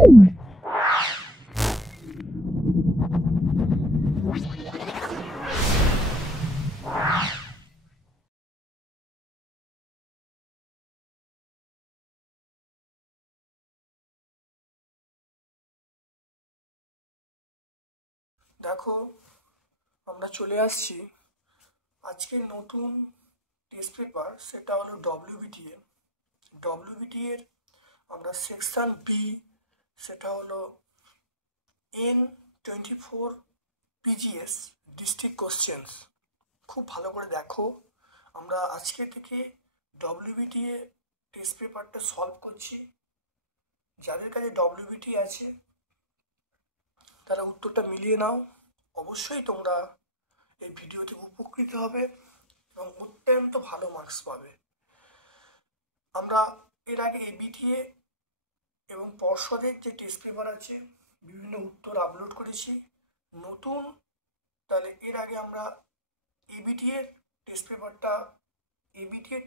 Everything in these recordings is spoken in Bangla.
দেখো, আমরা চলে আসছি আজকের নতুন টেস্ট পেপার, সেটা হলো ডব্লিউবিটিএ। ডব্লিউবিটিএর আমরা সেকশন বি, সেটা হলো N24 PGS ডিস্ট্রিক্ট কোশ্চেন্স। খুব ভালো করে দেখো, আমরা আজকে থেকে ডব্লিউবিটিএ টেস্ট পেপারটা সলভ করছি। যাদের কাছে ডব্লিউবিটি আছে তারা উত্তরটা মিলিয়ে নাও। অবশ্যই তোমরা এই ভিডিও থেকে উপকৃত হবে এবং অত্যন্ত ভালো মার্কস পাবে। আমরা এর আগে এবিটিএ এবং পর্ষদের যে টেস্ট পেপার আছে বিভিন্ন উত্তর আপলোড করেছি নতুন। তাহলে এর আগে আমরা এবিটিএ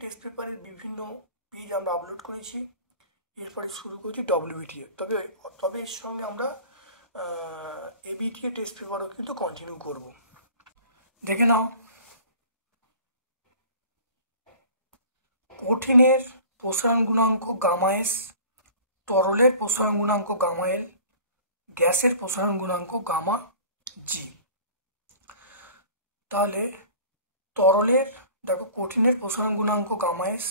টেস্ট পেপারের বিভিন্ন পেজ আমরা আপলোড করেছি। এরপরে শুরু করছি ডব্লিউবিটিএ। তবে এর সঙ্গে আমরা এবিটিএ টেস্ট পেপারও কিন্তু কন্টিনিউ করব। দেখে নাও, কঠিনের প্রসারণ গুণাঙ্ক গামা এস, তরলের প্রসারণ গুণাঙ্ক গামা এল, গ্যাসের প্রসারণ গুণাঙ্ক গামা জি। তাহলে তরলের, দেখো, কঠিনের প্রসারণ গুণাঙ্ক গামা এস,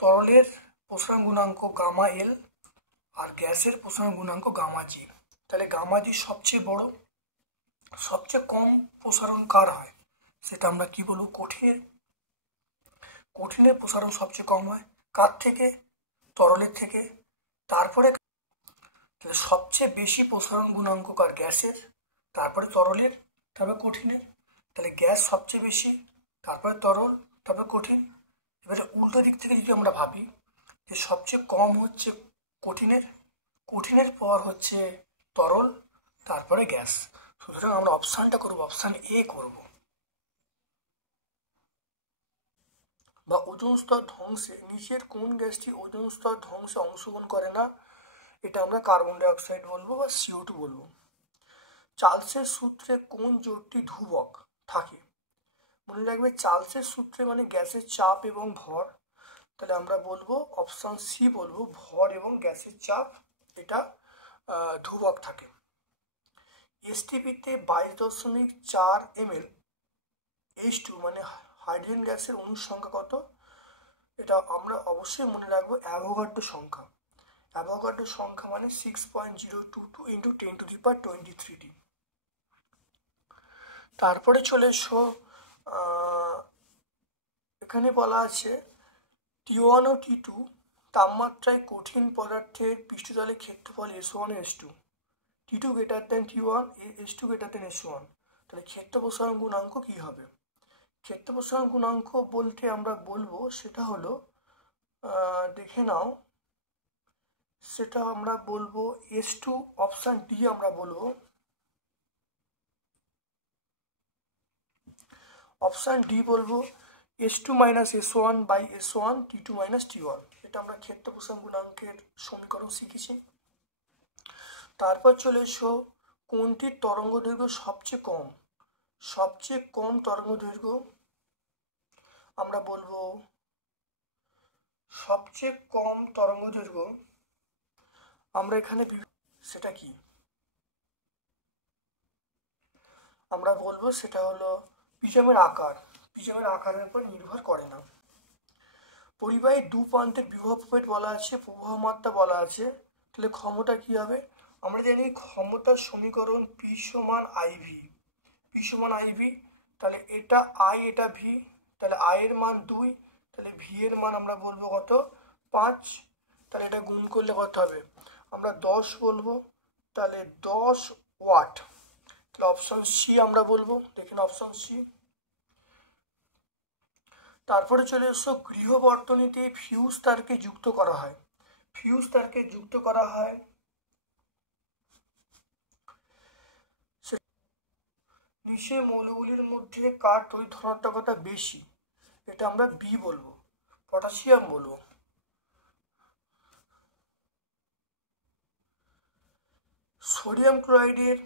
তরলের প্রসারণ গুণাঙ্ক গামা এল, আর গ্যাসের প্রসারণ গুণাঙ্ক গামা জি। তাহলে গামা জি সবচেয়ে বড়, সবচেয়ে কম প্রসারণ কার হয় সেটা আমরা কি বলবো? কঠিনের প্রসারণ সবচেয়ে কম হয় কার থেকে? তরলের থেকে। তারপরে সবচেয়ে বেশি প্রসারণ গুণাঙ্ক কার? গ্যাসের, তারপরে তরলের, তারপরে কঠিনের। তাহলে গ্যাস সবচেয়ে বেশি, তারপরে তরল, তারপরে কঠিন। এবারে উল্টো দিক থেকে যদি আমরা ভাবি যে সবচেয়ে কম হচ্ছে কঠিনের পর হচ্ছে তরল, তারপরে গ্যাস। সুতরাং আমরা অপশানটা করবো, অপশান এ করব। বা ওজোন স্তর ধ্বংসে নিচের কোন গ্যাসটি ওজোন স্তর ধ্বংসে অংশগ্রহণ করে না? এটা আমরা কার্বন ডাই অক্সাইড বলবো বা CO2 বলবো। চার্লসের সূত্রে কোন জোটটি ধ্রুবক থাকে? মনে রাখবে, চার্লসের সূত্রে মানে গ্যাসের চাপ এবং ভর। তাহলে আমরা বলবো অপশন সি বলবো, ভর এবং গ্যাসের চাপ এটা ধ্রুবক থাকে। এসটিপিতে 22.4 ml H2 মানে হাইড্রোজেন গ্যাসের অণুর সংখ্যা কত? এটা আমরা অবশ্যই মনে রাখবো অ্যাভোগাড্রো সংখ্যা। অ্যাভোগাড্রো সংখ্যা মানে 6.022 × 10⁻23D। তারপরে চলে এসো, এখানে বলা আছে T1 ও T2 তাপমাত্রায় কঠিন পদার্থের পৃষ্ঠতলের ক্ষেত্রফল S1 ও S2, T2 greater than T1, S2 greater than S1। তাহলে ক্ষেত্র প্রসারণ গুণাঙ্ক কি হবে? ক্ষেত্র প্রসারণ গুণাঙ্ক বলতে আমরা বলবো সেটা হলো, দেখে নাও, সেটা আমরা বলবো S2, অপশান ডি আমরা বলবো। অপশান ডি বলবো S2 - S1 by S1 T2 - T1। এটা আমরা ক্ষেত্র প্রসারণ গুণাঙ্কের সমীকরণ শিখেছি। তারপর চলে এসো, কোনটির তরঙ্গ দৈর্ঘ্য সবচেয়ে কম? সবচেয়ে কম তরঙ্গ দৈর্ঘ্য আমরা বলবো, সবচেয়ে কম তরঙ্গ দৈর্ঘ্য আমরা এখানে সেটা কি আমরা বলবো? সেটা হলো প্রিজমের আকার। প্রিজমের আকারের উপর নির্ভর করে না। পরিবাহীর দু প্রান্তের বিভব ভেদ বলা আছে, প্রবাহ মাত্রা বলা আছে। তাহলে ক্ষমতা কি হবে? আমরা জানি ক্ষমতার সমীকরণ P = IV। P = IV, তাহলে এটা I, এটা V। তাহলে I এর মান 2, তাহলে V এর মান আমরা বলবো কত? 5। তাহলে এটা গুণ করলে কত হবে? আমরা 10 বলবো। তাহলে 10 ওয়াট। তাহলে অপশন সি আমরা বলবো। দেখেন অপশন সি। তারপরে চলে এসো, গৃহবর্তনীতে ফিউজ তারকে যুক্ত করা হয়। ফিউজ তারকে যুক্ত করা হয় নিচে মৌলগুলির মধ্যে কার তড়িৎ ধনাত্মকতা বেশি? এটা আমরা বি বলবো, পটাশিয়াম বলবো। সোডিয়াম ক্লোরাইডের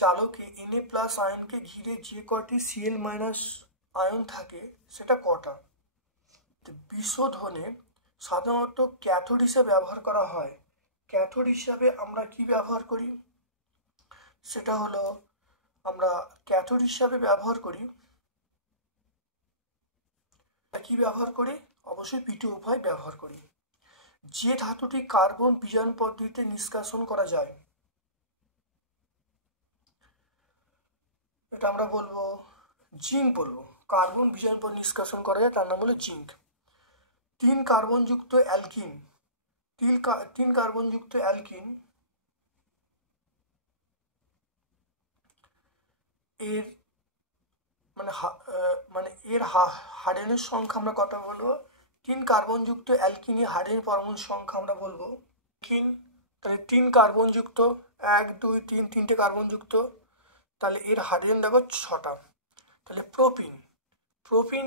জালকে Na+ আয়নকে ঘিরে যে কটি Cl- আয়ন থাকে সেটা কটা? বিশোধনে সাধারণত ক্যাথোড হিসেবে ব্যবহার করা হয়। ক্যাথোড হিসাবে আমরা কি ব্যবহার করি? সেটা হলো আমরা ক্যাথোড হিসাবে ব্যবহার করি অবশ্যই P2O5 ব্যবহার করি। যে ধাতুটি কার্বন বিজারণ পদ্ধতিতে নিষ্কাশন করা যায়, এটা আমরা বলবো জিঙ্ক বলবো। কার্বন বিজারণ পদ্ধতি নিষ্কাশন করা যায় তার নাম হলো জিঙ্ক। 3 কার্বনযুক্ত অ্যালকিন এর এর হাইড্রোজেনের সংখ্যা আমরা কত বলবো? 3 কার্বনযুক্ত অ্যালকিনের হাইড্রোজেন পরমাণুর সংখ্যা আমরা বলবো তাহলে 3 কার্বনযুক্ত 1 2 3 তিনটে কার্বনযুক্ত, তাহলে এর হাইড্রোজেন দেখো 6টা। তাহলে প্রোপিন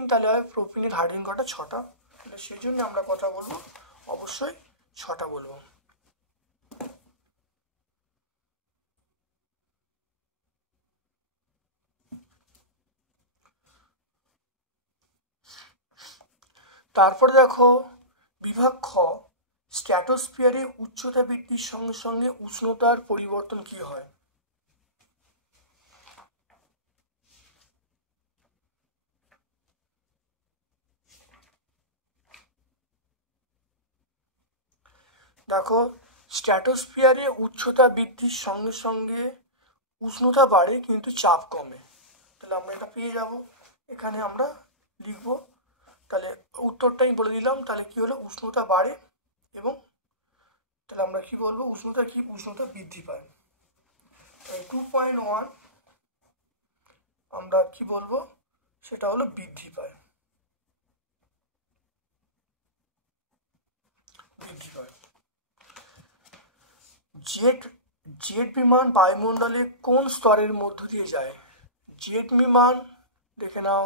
তাহলে প্রোপিনের হাইড্রোজেন কটা? 6টা। তাহলে সেই জন্য আমরা কথা বলবো অবশ্যই 6টা বলবো। তারপরে দেখো বিভাগ খ, স্ট্র্যাটোস্ফিয়ারে উচ্চতা বৃদ্ধির সঙ্গে সঙ্গে উষ্ণতার পরিবর্তন কি হয়? দেখো স্ট্র্যাটোস্ফিয়ারে উচ্চতা বৃদ্ধির সঙ্গে সঙ্গে উষ্ণতা বাড়ে কিন্তু চাপ কমে। তাহলে আমরা এটা পেয়ে যাব, এখানে আমরা লিখবো। তাহলে উত্তরটাই বলে দিলাম। তাহলে কি হলো? উষ্ণতা বাড়ে এবং তাহলে আমরা কি বলবো? উষ্ণতা বৃদ্ধি পায়। 2.1 আমরা কি বলবো? সেটা হলো বৃদ্ধি পায়। জেট বিমান বায়ুমণ্ডলে কোন স্তরের মধ্য দিয়ে যায়? জেট বিমান দেখে নাও,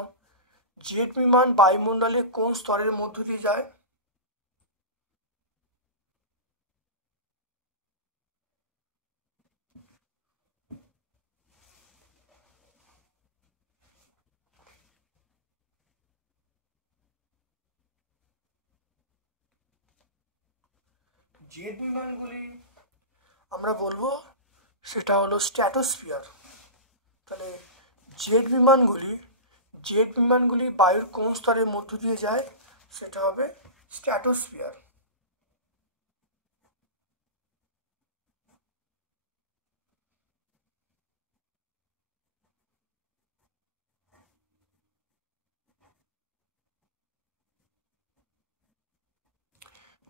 জেট বিমান বায়ুমণ্ডলে কোন স্তরের মধ্য দিয়ে যায়? জেট বিমানগুলি আমরা বলবো সেটা হলো স্ট্র্যাটোস্ফিয়ার। তাহলে জেট বিমানগুলি বায়ুর কোন স্তরের মধ্য দিয়ে যায়? সেটা হবে স্ট্র্যাটোস্ফিয়ার।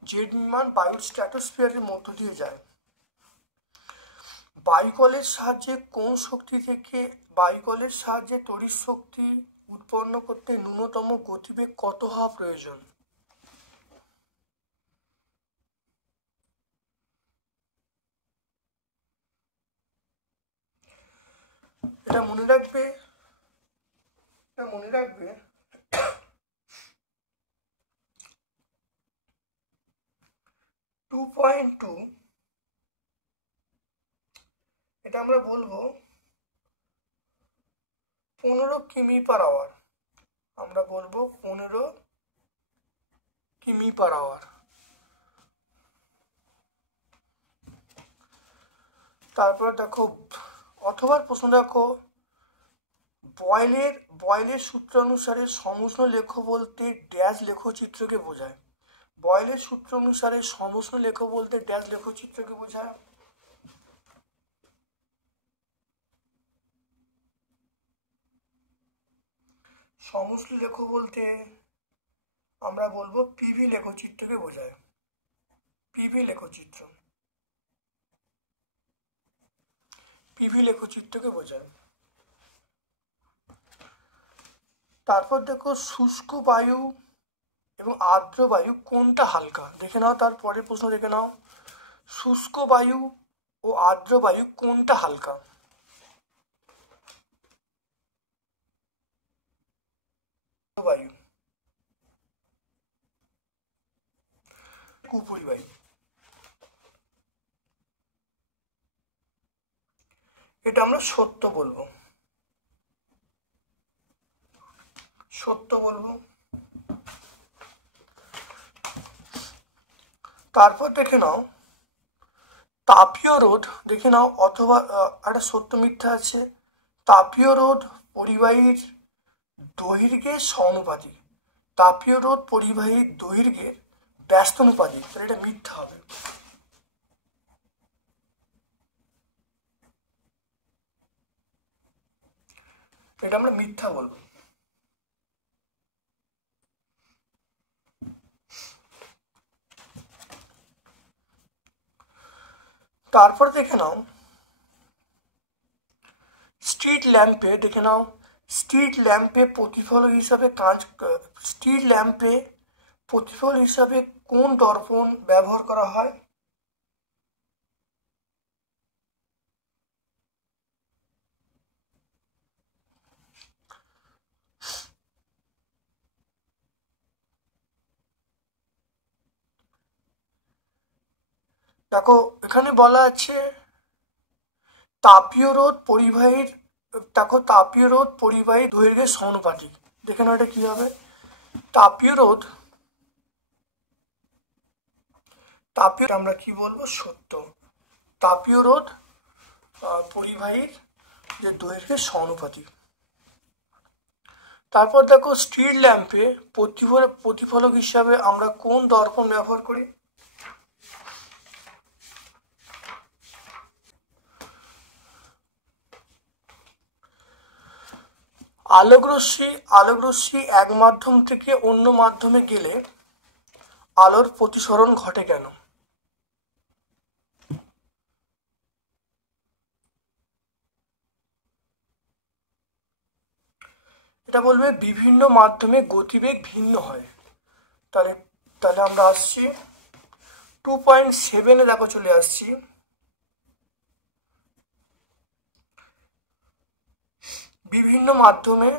জেট বিমান বায়ুর স্ট্র্যাটোস্ফিয়ারের মধ্য দিয়ে যায়। বায়ুকলের সাহায্যে তড়িৎ শক্তি উৎপন্ন করতে ন্যূনতম গতিবেগ কত হওয়া প্রয়োজন? এটা মনে রাখবে 2.2, এটা আমরা বলবো 15 কিমি/আওয়ার। আমরা বলবো 15 কিমি/আওয়ার। তারপর দেখো অথবা প্রশ্ন দেখো, বয়েলের সূত্র অনুসারে সমুষ্ণ লেখ বলতে ড্যাশ লেখচিত্রকে বোঝায়। বয়েলের সূত্র অনুসারে সমুষ্ণ লেখ বলতে ড্যাশ লেখচিত্রকে বোঝায়। সমষ্টি লেখ বলতে আমরা বলবো পিভি লেখচিত্রকে বোঝায়। পিভি লেখচিত্রকে বোঝায়। তারপর দেখো শুষ্ক বায়ু এবং আর্দ্র বায়ু কোনটা হালকা? দেখে নাও, তারপরের প্রশ্ন দেখে নাও, শুষ্ক বায়ু ও আর্দ্র বায়ু কোনটা হালকা? বায়ু কুপুরি বায়ু। আমরা সত্য বলবো, সত্য বলবো। তারপর দেখে নাও তাপীয় রোধ, দেখে নাও অথবা একটা সত্য মিথ্যা আছে। তাপীয় রোধ পরিবাহীর দৈর্ঘ্যের সমানুপাতিক, তাপীয় রোধ পরিবাহীর দৈর্ঘ্যের ব্যস্তানুপাতিক, তাহলে এটা মিথ্যা হবে। এটা আমরা মিথ্যা বলবো। তারপর দেখে নাও স্ট্রিট ল্যাম্পে, দেখে নাও স্ট্রিট ল্যাম্পে প্রতিফলক হিসাবে স্ট্রিট ল্যাম্পে প্রতিফলক হিসাবে কোন দর্পণ ব্যবহার করা হয়? দেখো এখানে বলা আছে তাপীয় রোধ পরিবাহীর, দেখো তাপীয় রোধ পরিবাহী দৈর্ঘ্যের সমানুপাতিক। দেখে নাও এটা কি হবে? তাপীয় রোধ, তাপীয় আমরা কি বলবো? সত্য। তাপীয় রোধ পরিবাহীর যে দৈর্ঘ্যের সমানুপাতিক। তারপর দেখো স্ট্রিট ল্যাম্পে প্রতিফলক হিসাবে আমরা কোন দর্পণ ব্যবহার করি? আলোকরশ্মি এক মাধ্যম থেকে অন্য মাধ্যমে গেলে আলোর প্রতিসরণ ঘটে কেন? এটা বলবে বিভিন্ন মাধ্যমে গতিবেগ ভিন্ন হয়। তাহলে তাহলে আমরা আসছি 2.7-এ, দেখো চলে আসছি। বিভিন্ন মাধ্যমে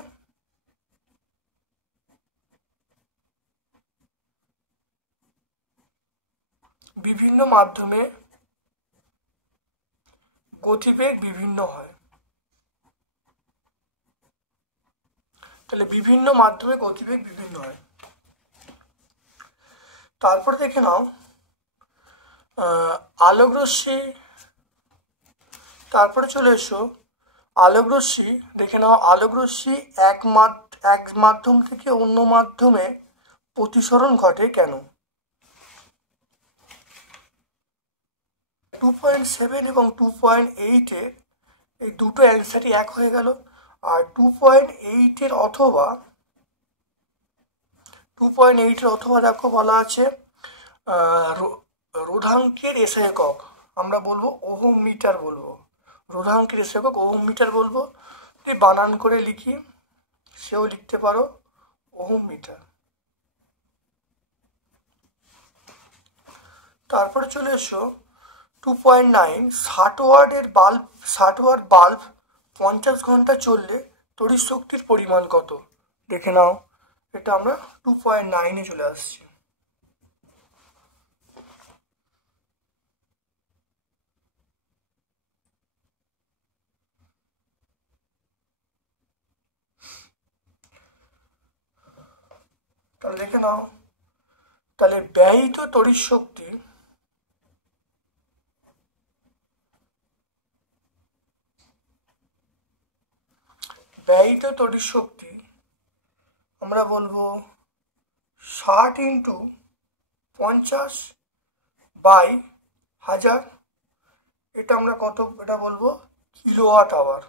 গতিবেগ বিভিন্ন হয়। তাহলে বিভিন্ন মাধ্যমে গতিবেগ বিভিন্ন হয়। তারপর দেখে নাও আলোকরশ্মি, তারপরে চলে এসো আলোকরশ্মি, দেখে নাও আলোকরশ্মি এক মাধ্যম থেকে অন্য মাধ্যমে প্রতিসরণ ঘটে কেন? 2.7 এবং 2.8-এর এই দুটো অ্যান্সারই এক হয়ে গেল। আর 2.8-এর অথবা দেখো বলা আছে রোধাঙ্কের এসআই একক, আমরা বলবো ওহম মিটার বলবো। রোধাঙ্কের এসআই একক ওহম মিটার বলবো। যদি বানান করে লিখি সেও লিখতে পারো ওহম মিটার। তারপরে চলে এসো 2.9, 60 ওয়াট বাল্ব 50 ঘন্টা চললে তড়িৎ শক্তির পরিমাণ কত? দেখে নাও এটা আমরা 2.9-এ চলে আসছি। তাহলে দেখে নাও, তাহলে ব্যয়িত তড়িৎ শক্তি আমরা বলবো 60 × 50/1000। এটা আমরা কত, এটা বলবো কিলোওয়াট আওয়ার।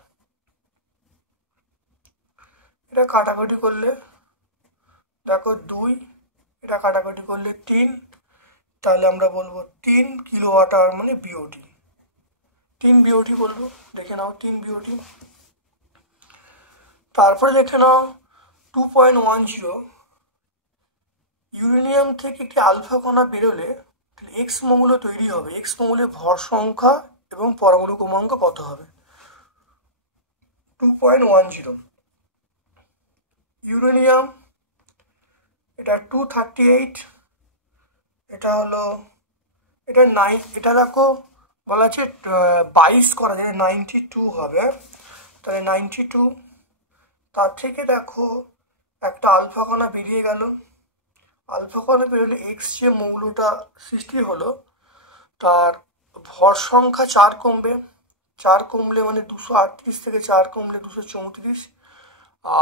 এটা কাটাকাটি করলে দেখো 2, এটা কাটাকাটি করলে 3, তাহলে আমরা বলবো 3 কিলোওয়াট আওয়ার মানে বিওটি। 3 বিওটি বলবো। দেখে নাও 3 বিওটি। তারপরে দেখে নাও 2.10, ইউরেনিয়াম থেকে একটি আলফা কণা বেরোলে এক্স মৌল তৈরি হবে। এক্স মৌলের ভর সংখ্যা এবং পরমাণু ক্রমাঙ্ক কত হবে? 2.10 ইউরেনিয়াম, এটা 238, এটা হলো এটা 9, এটা দেখো বলা আছে 22 করা যায়, 92 হবে, তাহলে 92। তার থেকে দেখো একটা আলফা কণা বেরিয়ে গেল, আলফা কণা বেরোলে এক্স যে মৌলটা সৃষ্টি হলো তার ভর সংখ্যা 4 কমবে, 4 কমলে মানে 238 থেকে 4 কমলে 234,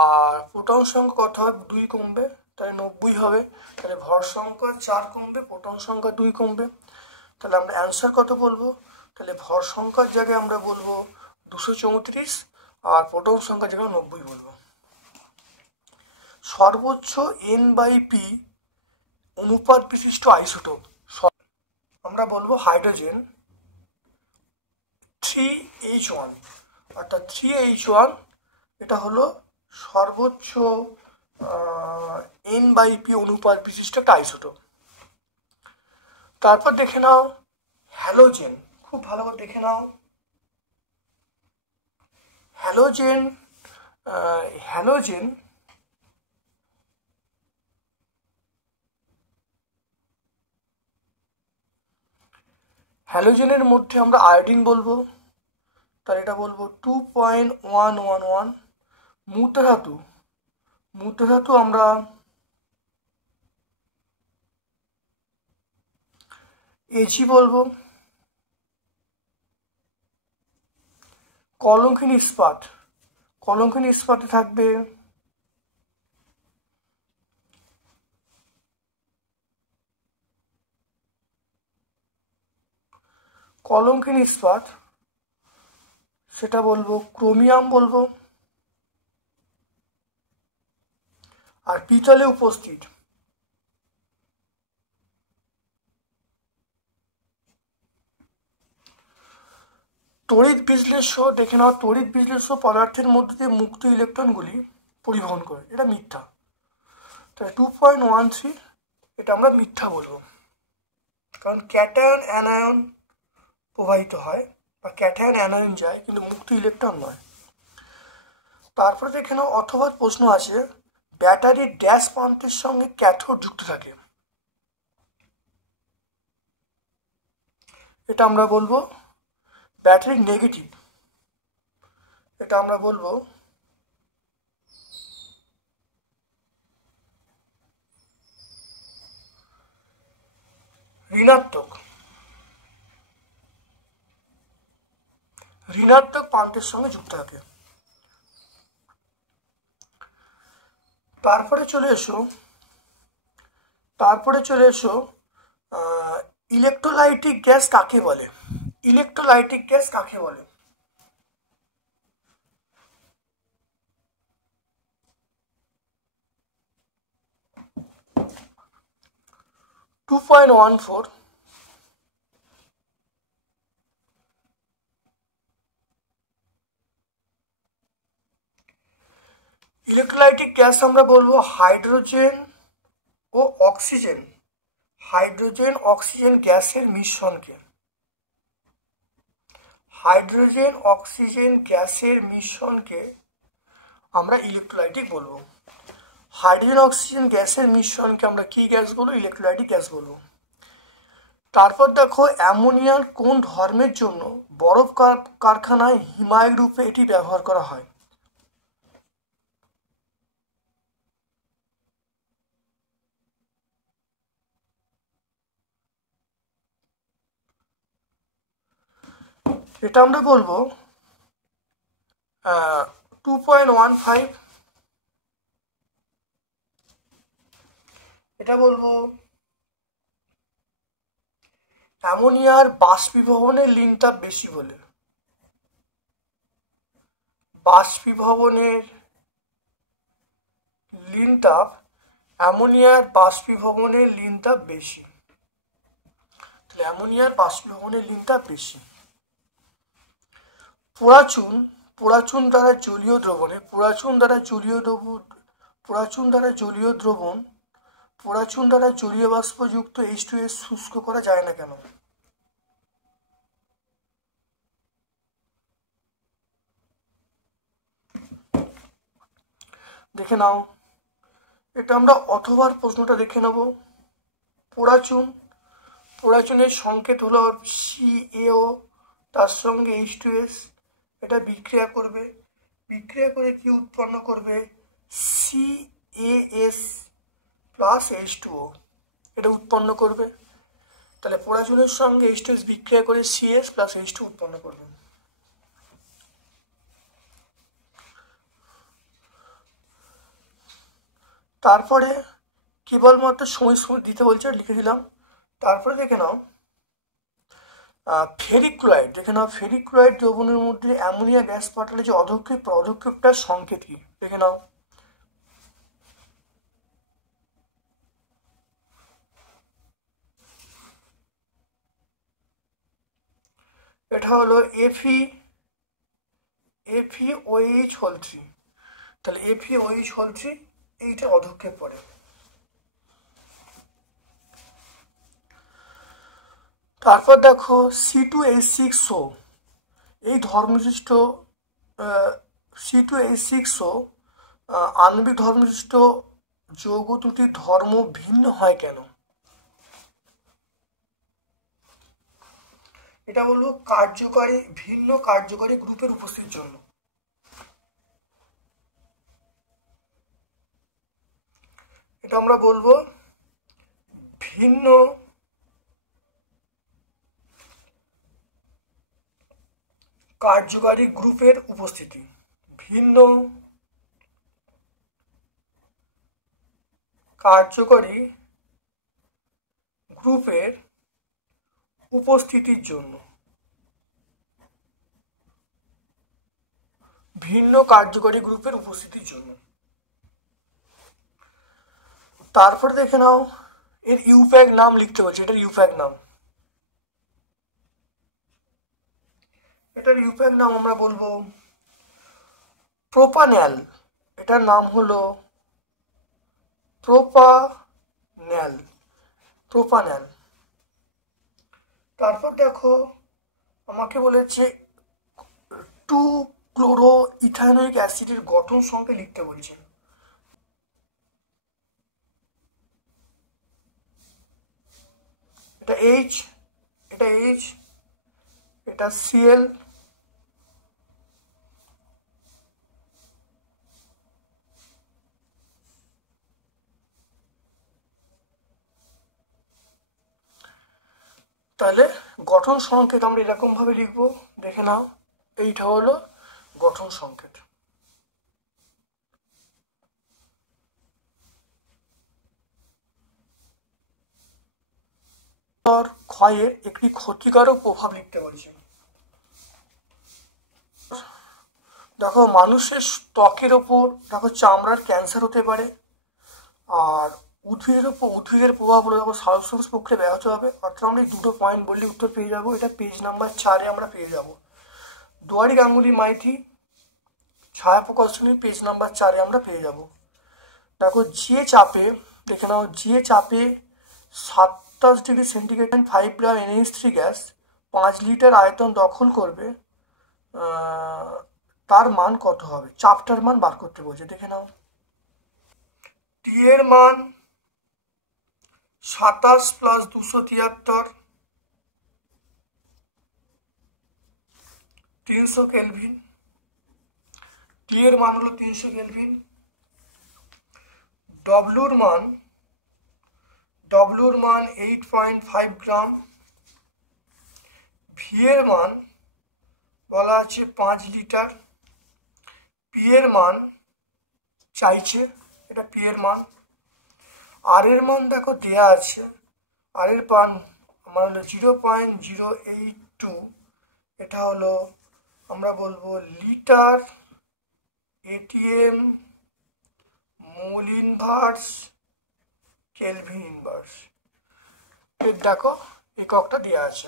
আর প্রোটন সংখ্যা কত হবে, 2 কমবে, তাহলে 90 হবে। তাহলে ভর সংখ্যা 4 কমবে, প্রোটন সংখ্যা 2 কমবে, তাহলে আমরা অ্যান্সার কত বলবো, তাহলে ভর সংখ্যার জায়গায় আমরা বলবো 234 আর প্রোটন সংখ্যার জায়গায় 90 বলবো। সর্বোচ্চ N/P অনুপাত বিশিষ্ট আইসোটোপ আমরা বলবো হাইড্রোজেন 3H1, অর্থাৎ 3H1 এটা হলো সর্বোচ্চ N/P অনুপাত বিশিষ্ট একটা আইসোটোপ। তারপর দেখে নাও হ্যালোজেন, খুব ভালো করে দেখে নাও হ্যালোজেন। হ্যালোজেন হ্যালোজেনের মধ্যে আমরা আয়োডিন বলবো, তাহলে এটা বলবো 2.111। মুদ্রাধাতু, মুদ্রাধাতু আমরা Ag বলবো। কলঙ্কিনী ইস্পাত, কলঙ্কিনী ইস্পাতে থাকবে কলঙ্কিনী ইস্পাত, সেটা বলবো ক্রোমিয়াম বলবো। আর পিতলে উপস্থিত তড়িৎ বিশ্লেষ্য দেখে নাও, তড়িৎ বিশ্লেষ্য পদার্থের মধ্যে দিয়ে মুক্ত ইলেকট্রনগুলি পরিবহন করে, এটা মিথ্যা, তাহলে 2.13 এটা আমরা মিথ্যা বলবো, কারণ ক্যাটায়ন অ্যানায়ন প্রবাহিত হয় বা ক্যাটায়ন অ্যানায়ন যায় কিন্তু মুক্ত ইলেকট্রন নয়। তারপরে দেখে নাও অথবা প্রশ্ন আছে ব্যাটারির ড্যাশ প্রান্তের সঙ্গে ক্যাথোড যুক্ত থাকে, এটা আমরা বলবো ব্যাটারি নেগেটিভ, এটা আমরা বলবো ঋণাত্মক, ঋণাত্মক প্রান্তের সঙ্গে যুক্ত থাকে। তারপরে চলে এসো ইলেকট্রোলাইটিক গ্যাস কাকে বলে, ইলেকট্রোলাইটিক গ্যাস কাকে বলে। ইলেকট্রোলাইটিক গ্যাস আমরা বলবো হাইড্রোজেন ও অক্সিজেন, হাইড্রোজেন অক্সিজেন গ্যাসের মিশ্রণকে, হাইড্রোজেন অক্সিজেন গ্যাসের মিশ্রণকে আমরা ইলেকট্রোলাইটিক বলবো। হাইড্রোজেন অক্সিজেন গ্যাসের মিশ্রণকে আমরা কি গ্যাস বলবো, ইলেকট্রোলাইটিক গ্যাস বলবো। তারপর দেখো অ্যামোনিয়ার কোন ধর্মের জন্য বরফ কারখানায় হিমায়িক রূপে এটি ব্যবহার করা হয়, এটা আমরা বলবো 2.15, এটা বলবো অ্যামোনিয়ার বাষ্পীভবনের লিনতাপ বেশি বলে, বাষ্পীভবনের লিনতাপ, অ্যামোনিয়ার বাষ্পীভবনের লিনতাপ বেশি, তাহলে অ্যামোনিয়ার বাষ্পীভবনের লিনতাপ বেশি। পোড়াচুন, পোড়াচুন দ্বারা জলীয় দ্রবণে, পোড়াচুন দ্বারা জলীয় দ্রবণ, পোড়াচুন দ্বারা জলীয় বাষ্পযুক্ত H2S শুষ্ক করা যায় না কেন, দেখে নাও, এটা আমরা অথবার প্রশ্নটা দেখে নেব। পোড়াচুন, পোড়াচুনের সংকেত হলো CaO, তার সঙ্গে H2S, এটা বিক্রিয়া করবে, বিক্রিয়া করে কি উৎপন্ন করবে, CaS প্লাস H2O, এটা উৎপন্ন করবে। তাহলে পরাজনের সঙ্গে H2S বিক্রিয়া করে CS প্লাস H2 উৎপন্ন করবে। তারপরে কেবলমাত্র সময় সময় দিতে বলছে, লিখে দিলাম। তারপরে দেখে নাও ফেরিক ক্লোরাইড, দেখে নাও ফেরিক ক্লোরাইড দ্রবণের মধ্যে অ্যামোনিয়া গ্যাস পাঠালে যে অধক্ষেপ, অধক্ষেপটার সংকেত কি, দেখে নাও। এটা হলো FeOH3, তাহলে FeOH3 এইটা অধক্ষেপ পড়ে। তারপর দেখো C2H6O, এই ধর্মবিশিষ্ট C2H6O আণবিক ধর্মবিশিষ্ট যৌগ দুটির ধর্ম ভিন্ন হয় কেন? এটা বলবো কার্যকারী, ভিন্ন কার্যকারী গ্রুপের উপস্থিতির জন্য। এটা আমরা বলবো ভিন্ন কার্যকারী গ্রুপের উপস্থিতি, ভিন্ন কার্যকরী গ্রুপের উপস্থিতির জন্য, ভিন্ন কার্যকরী গ্রুপের উপস্থিতির জন্য। তারপর দেখে নাও এর ইউপ্যাক নাম লিখতে বলছে, এটার ইউপ্যাক নাম, এটার ইউপ্যাক নাম আমরা বলবো প্রোপান্যাল, এটার নাম হলো প্রোপান্যাল, প্রোপান্যাল। তারপর দেখো আমাকে বলেছে 2-ক্লোরোইথানোয়িক অ্যাসিডের গঠন সংখ্যা লিখতে বলছে। এটা H, এটা H, এটা Cl, তাহলে গঠন সংকেত আমরা এরকম ভাবে লিখবো, দেখে নাও এইটা হলো গঠন সংকেত। ক্ষয়ের একটি ক্ষতিকারক প্রভাব লিখতে বলছে। দেখো মানুষের ত্বকের ওপর দেখো চামড়ার ক্যান্সার হতে পারে, আর উদ্ভিদের প্রভাব হলো যখন সালোকসংশ্লেষ প্রক্রিয়া ব্যাহত হবে। অর্থাৎ আমরা এই দুটো পয়েন্ট বললে উত্তর পেয়ে যাবো। এটা পেজ নাম্বার 4-এ আমরা পেয়ে যাবো। দুয়ারি গাঙ্গুলি মাইথি ছায়া প্রকাশনী পেজ নাম্বার 4-এ আমরা পেয়ে যাব। দেখো যে চাপে, দেখে নাও যে চাপে 27 ডিগ্রি সেন্টিগ্রেড 5 গ্রাম NH3 গ্যাস 5 লিটার আয়তন দখল করবে, তার মান কত হবে, চাপটার মান বার করতে বলছে। দেখে নাও টি এর মান 27 প্লাস 273 300 কেলভিন, টি এর মান হলো 300 কেলভিন। ডব্লুর মান 8.5 গ্রাম, ভি এর মান বলা আছে 5 লিটার, পি এর মান চাইছে, এটা পি এর মান। আর এর মান দেখো দেয়া আছে, আর এর মান আমার হলো 0.082, এটা হলো আমরা বলবো litre atm mole inverse kelvin inverse, এর দেখো এককটা দেওয়া আছে।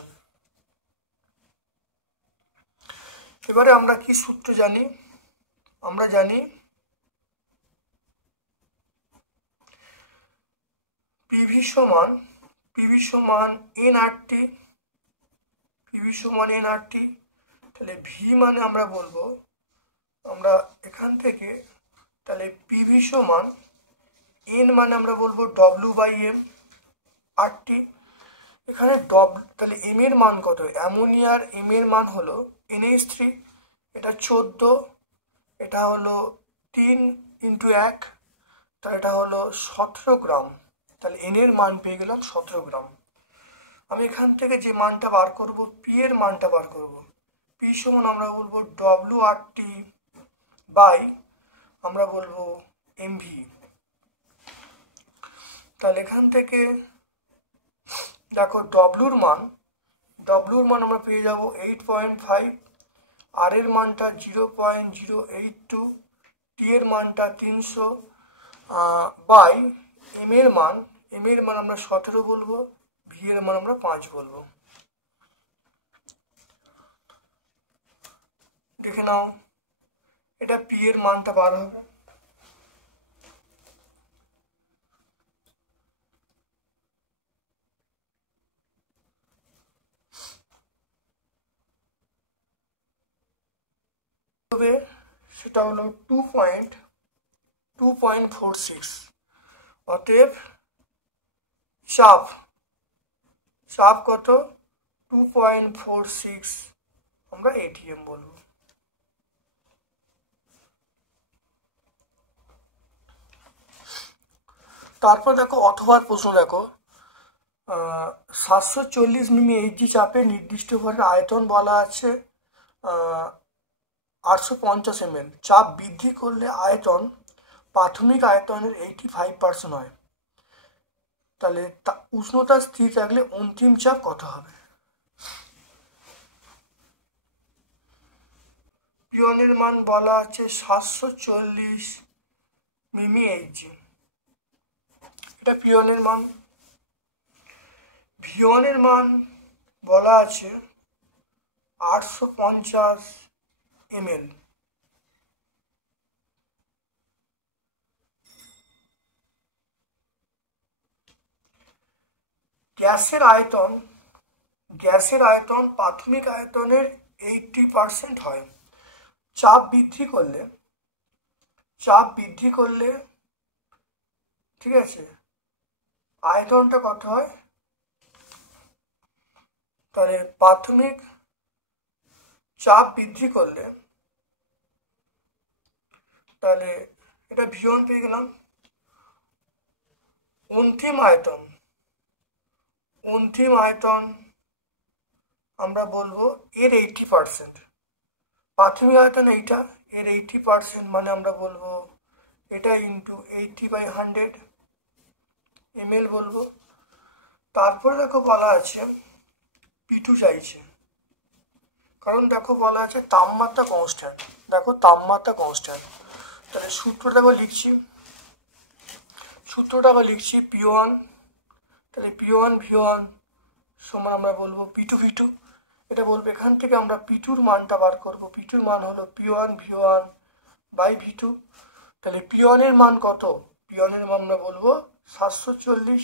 এবারে আমরা কি সূত্র জানি, আমরা জানি পিভি সমান এনআরটি, তাহলে ভি মানে আমরা বলবো, আমরা এখান থেকে তাহলে পিভি সমান এন মানে আমরা বলবো ডব্লিউ বাই এম, আরটি এখানে তাহলে এম এর মান কত? অ্যামোনিয়ার এম এর মান হলো NH3, এটা 14, এটা হলো 3 × 1, তাহলে এটা হলো 17 গ্রাম। তাহলে এন এর মান পেয়ে গেলাম 17 গ্রাম। আমি এখান থেকে যে মানটা বার করব, পি এর মানটা বার করব। পি সমান আমরা বলবো WRT বাই আমরা বলবো MV। তাহলে এখান থেকে দেখো ডব্লুর মান আমরা পেয়ে যাব 8.5, আর এর মানটা 0.082, টি এর মানটা 300 বাই এম এর মান আমরা 17 বলবো, ভি এর মান আমরা 5 বলবো। দেখে নাও এটা পি এর মানটা বার হবে। সেটা হলো 2.46। অতএব চাপ কত? 2.46 আমরা ATM বলবো। তারপর দেখো অথবা প্রশ্ন দেখো 740 মিমি এইচজি চাপে নির্দিষ্ট ভরের আয়তন বলা আছে 850 ml। চাপ বৃদ্ধি করলে আয়তন প্রাথমিক আয়তনের 85% হয়। তাহলে উষ্ণতা স্থির থাকলে অন্তিম চাপ কত হবে? পিওনের মান বলা আছে 740 মিমি এইচজি, এটা পিওনের মান। ভিওনের মান বলা আছে 850 ml। গ্যাসের আয়তন প্রাথমিক আয়তনের 80% হয়। চাপ বৃদ্ধি করলে ঠিক আছে আয়তনটা কত হয়? তাহলে প্রাথমিক চাপ বৃদ্ধি করলে তাহলে এটা ভিওন পেয়ে গেলাম। অন্তিম আয়তন আমরা বলবো এর 80%। প্রাথমিক আয়তন এইটা, এর 80% মানে আমরা বলবো এটা ইন্টু 80/100 ml বলবো। তারপরে দেখো বলা আছে P2 চাইছে, কারণ দেখো বলা আছে তাপমাত্রা কনস্ট্যান্ট। তাহলে সূত্রটা লিখছি P1, তাহলে P1 V1 সমান আমরা বলবো P2 V2। এটা বলবো এখান থেকে আমরা P2 মানটা বার করবো। P2 মান হলো P1 V1 বাই V2। তাহলে P1 এর মান কত? P1 এর মান আমরা বলবো 740,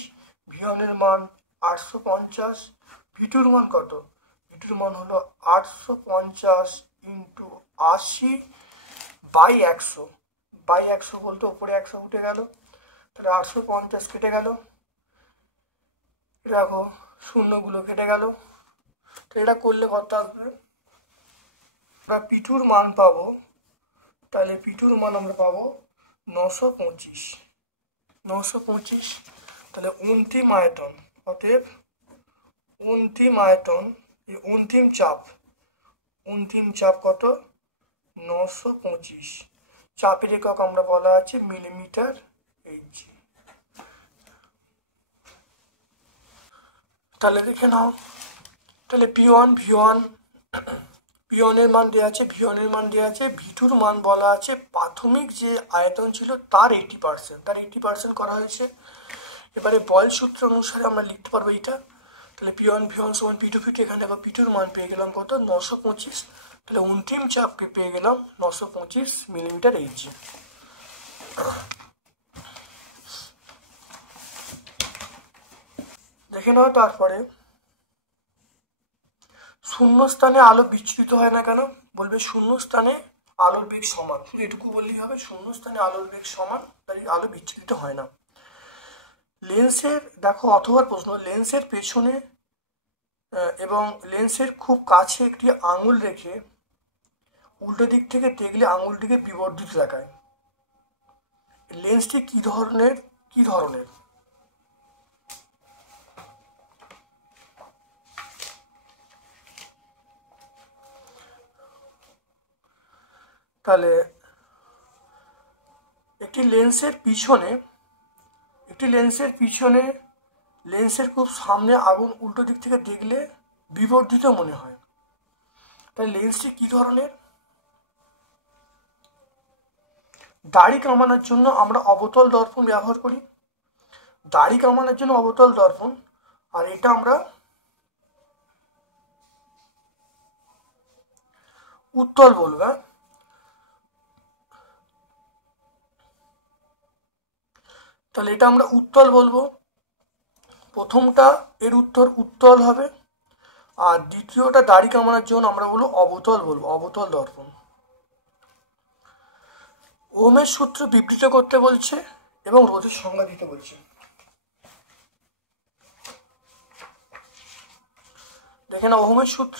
V1 এর মান 850, V2 এর মান কত? V2 এর মান হলো 850 ইন্টু 80 বাই 100 বলতে উপরে 100 উঠে গেল, তাহলে 850 কেটে গেল, দেখো শূন্যগুলো কেটে গেল। তো এটা করলে কত আসবে? আমরা পিটুর মান পাবো, তাহলে পিটুর মান আমরা পাবো 925। তাহলে অন্তিম আয়তন, অতএব অন্তিম চাপ কত? 925। চাপের একক আমরা বলা আছে মিলিমিটার এইচজি। তাহলে দেখে নাও, তাহলে P1 এর মান দেওয়া আছে, V2 মান বলা আছে প্রাথমিক যে আয়তন ছিল তার 80% করা হয়েছে। এবারে বয়েল সূত্র অনুসারে আমরা লিখতে পারবো এইটা। তাহলে P1 সমান P2 এখানে দেখো P2 মান পেয়ে গেলাম কত? 925। তাহলে অন্তিম চাপকে পেয়ে গেলাম 925 মিলিমিটার এইচজি। দেখে নাও তারপরে শূন্যস্থানে আলো বিচ্ছুরিত হয় না কেন? বলবে শূন্যস্থানে আলোর বেগ সমান, শুধু এটুকু বললেই হবে, শূন্যস্থানে আলোর বেগ সমান, তাই আলো বিচ্ছুরিত হয় না। লেন্সের দেখো অথবা প্রশ্ন, লেন্সের পেছনে এবং লেন্সের খুব কাছে একটি আঙুল রেখে উল্টো দিক থেকে দেখলে আঙুলটিকে বিবর্ধিত দেখায়। লেন্সটি কি ধরনের? তাহলে একটি লেন্সের পিছনে লেন্সের খুব সামনে আগুন উল্টো দিক থেকে দেখলে বিবর্ধিত মনে হয়। তাহলে লেন্সটি কি ধরনের? দাড়ি কামানোর জন্য আমরা অবতল দর্পণ ব্যবহার করি, আর এটা আমরা উত্তল বলবো। তাহলে এটা আমরা উত্তল বলবো। প্রথমটা এর উত্তর উত্তল হবে, আর দ্বিতীয়টা দাড়ি কামানোর জন্য আমরা বলবো অবতল দর্পণ। ওহমের সূত্র বিবৃত করতে বলছে এবং রোধের সংজ্ঞা দিতে বলছে। দেখেন ওহমের সূত্র,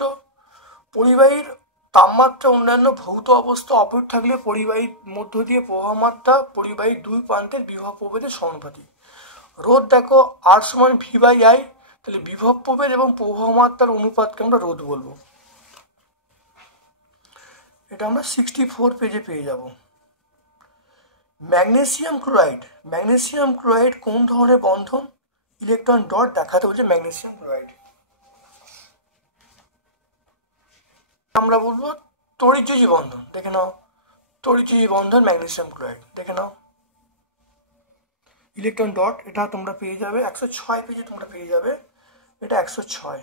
পরিবাহীর তাপমাত্রা অন্যান্য ভৌত অবস্থা অপর থাকলে পরিবাহীর মধ্য দিয়ে প্রবাহ মাত্রা পরিবাহীর দুই প্রান্তের বিভব প্রভেদের সমানুপাতিক। রোধ দেখো আর সমান V/I, তাহলে বিভব প্রভেদ এবং প্রবাহ মাত্রার অনুপাতকে আমরা রোধ বলবো। এটা আমরা 64 পেজে পেয়ে যাব। ম্যাগনেসিয়াম ক্লোরাইড কোন ধরনের বন্ধন? ইলেকট্রন ডট দেখাতে বলছে ম্যাগনেসিয়াম ক্লোরাইড। আমরা বলবো তড়িৎযোজী বন্ধন। দেখে নাও, তড়িৎযোজী বন্ধন ম্যাগনেসিয়াম ক্লোরাইড। দেখে নাও ইলেকট্রন ডট, এটা তোমরা পেয়ে যাবে 106 পেজে, তোমরা পেয়ে যাবে এটা 106।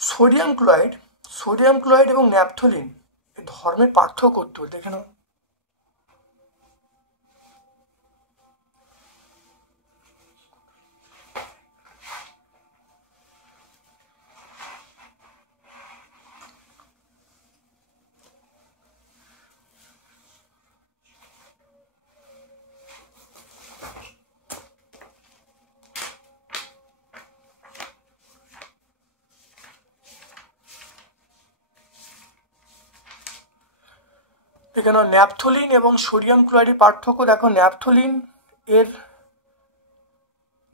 সোডিয়াম ক্লোরাইড এবং ন্যাপথলিন এই ধর্মের পার্থক্য করতে হবে। দেখে নাও, এখানে ন্যাপথলিন এবং সোডিয়াম ক্লোরাইডের পার্থক্য দেখো। ন্যাপথলিন এর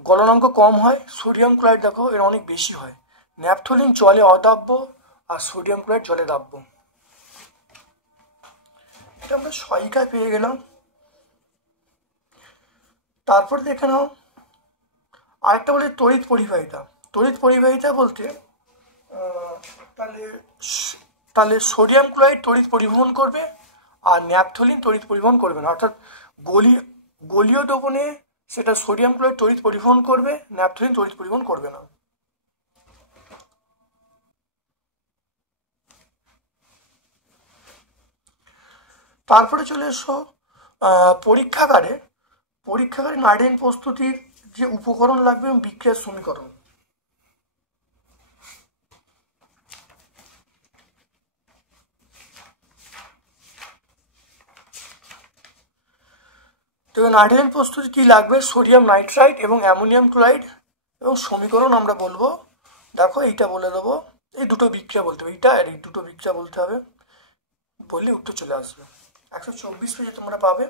গলনাঙ্ক কম হয়, সোডিয়াম ক্লোরাইড দেখো এর অনেক বেশি হয়। ন্যাপথলিন জলে অদাব্য আর সোডিয়াম ক্লোরাইড জলে দাব্য। এটা আমরা সহায়িকায় পেয়ে গেলাম। তারপর দেখে নাও আরেকটা বলে তড়িৎ পরিবাহিতা বলতে তাহলে সোডিয়াম ক্লোরাইড তড়িৎ পরিবহন করবে আর ন্যাপথলিন তড়িৎ পরিবহন করবে না। অর্থাৎ গলীয় দ্রবণে সেটা সোডিয়াম ক্লোরাইড তড়িৎ পরিবহন করবে, ন্যাপথলিন তড়িৎ পরিবহন করবে না। তারপরে চলে এসো পরীক্ষাগারে নাইট্রোজেন প্রস্তুতির যে উপকরণ লাগবে এবং বিক্রিয়ার সমীকরণ। তো নাইট্রোজেন প্রস্তুতি কি লাগবে? সোডিয়াম নাইট্রাইট এবং অ্যামোনিয়াম ক্লোরাইড, এবং সমীকরণ আমরা বলবো, দেখো এইটা বলে দেবো, এই দুটো বিক্রিয়া বলতে হবে, এইটা আর এই দুটো বিক্রিয়া বলতে হবে, বললে উত্তর চলে আসবে। 124 পেজে তোমরা পাবে।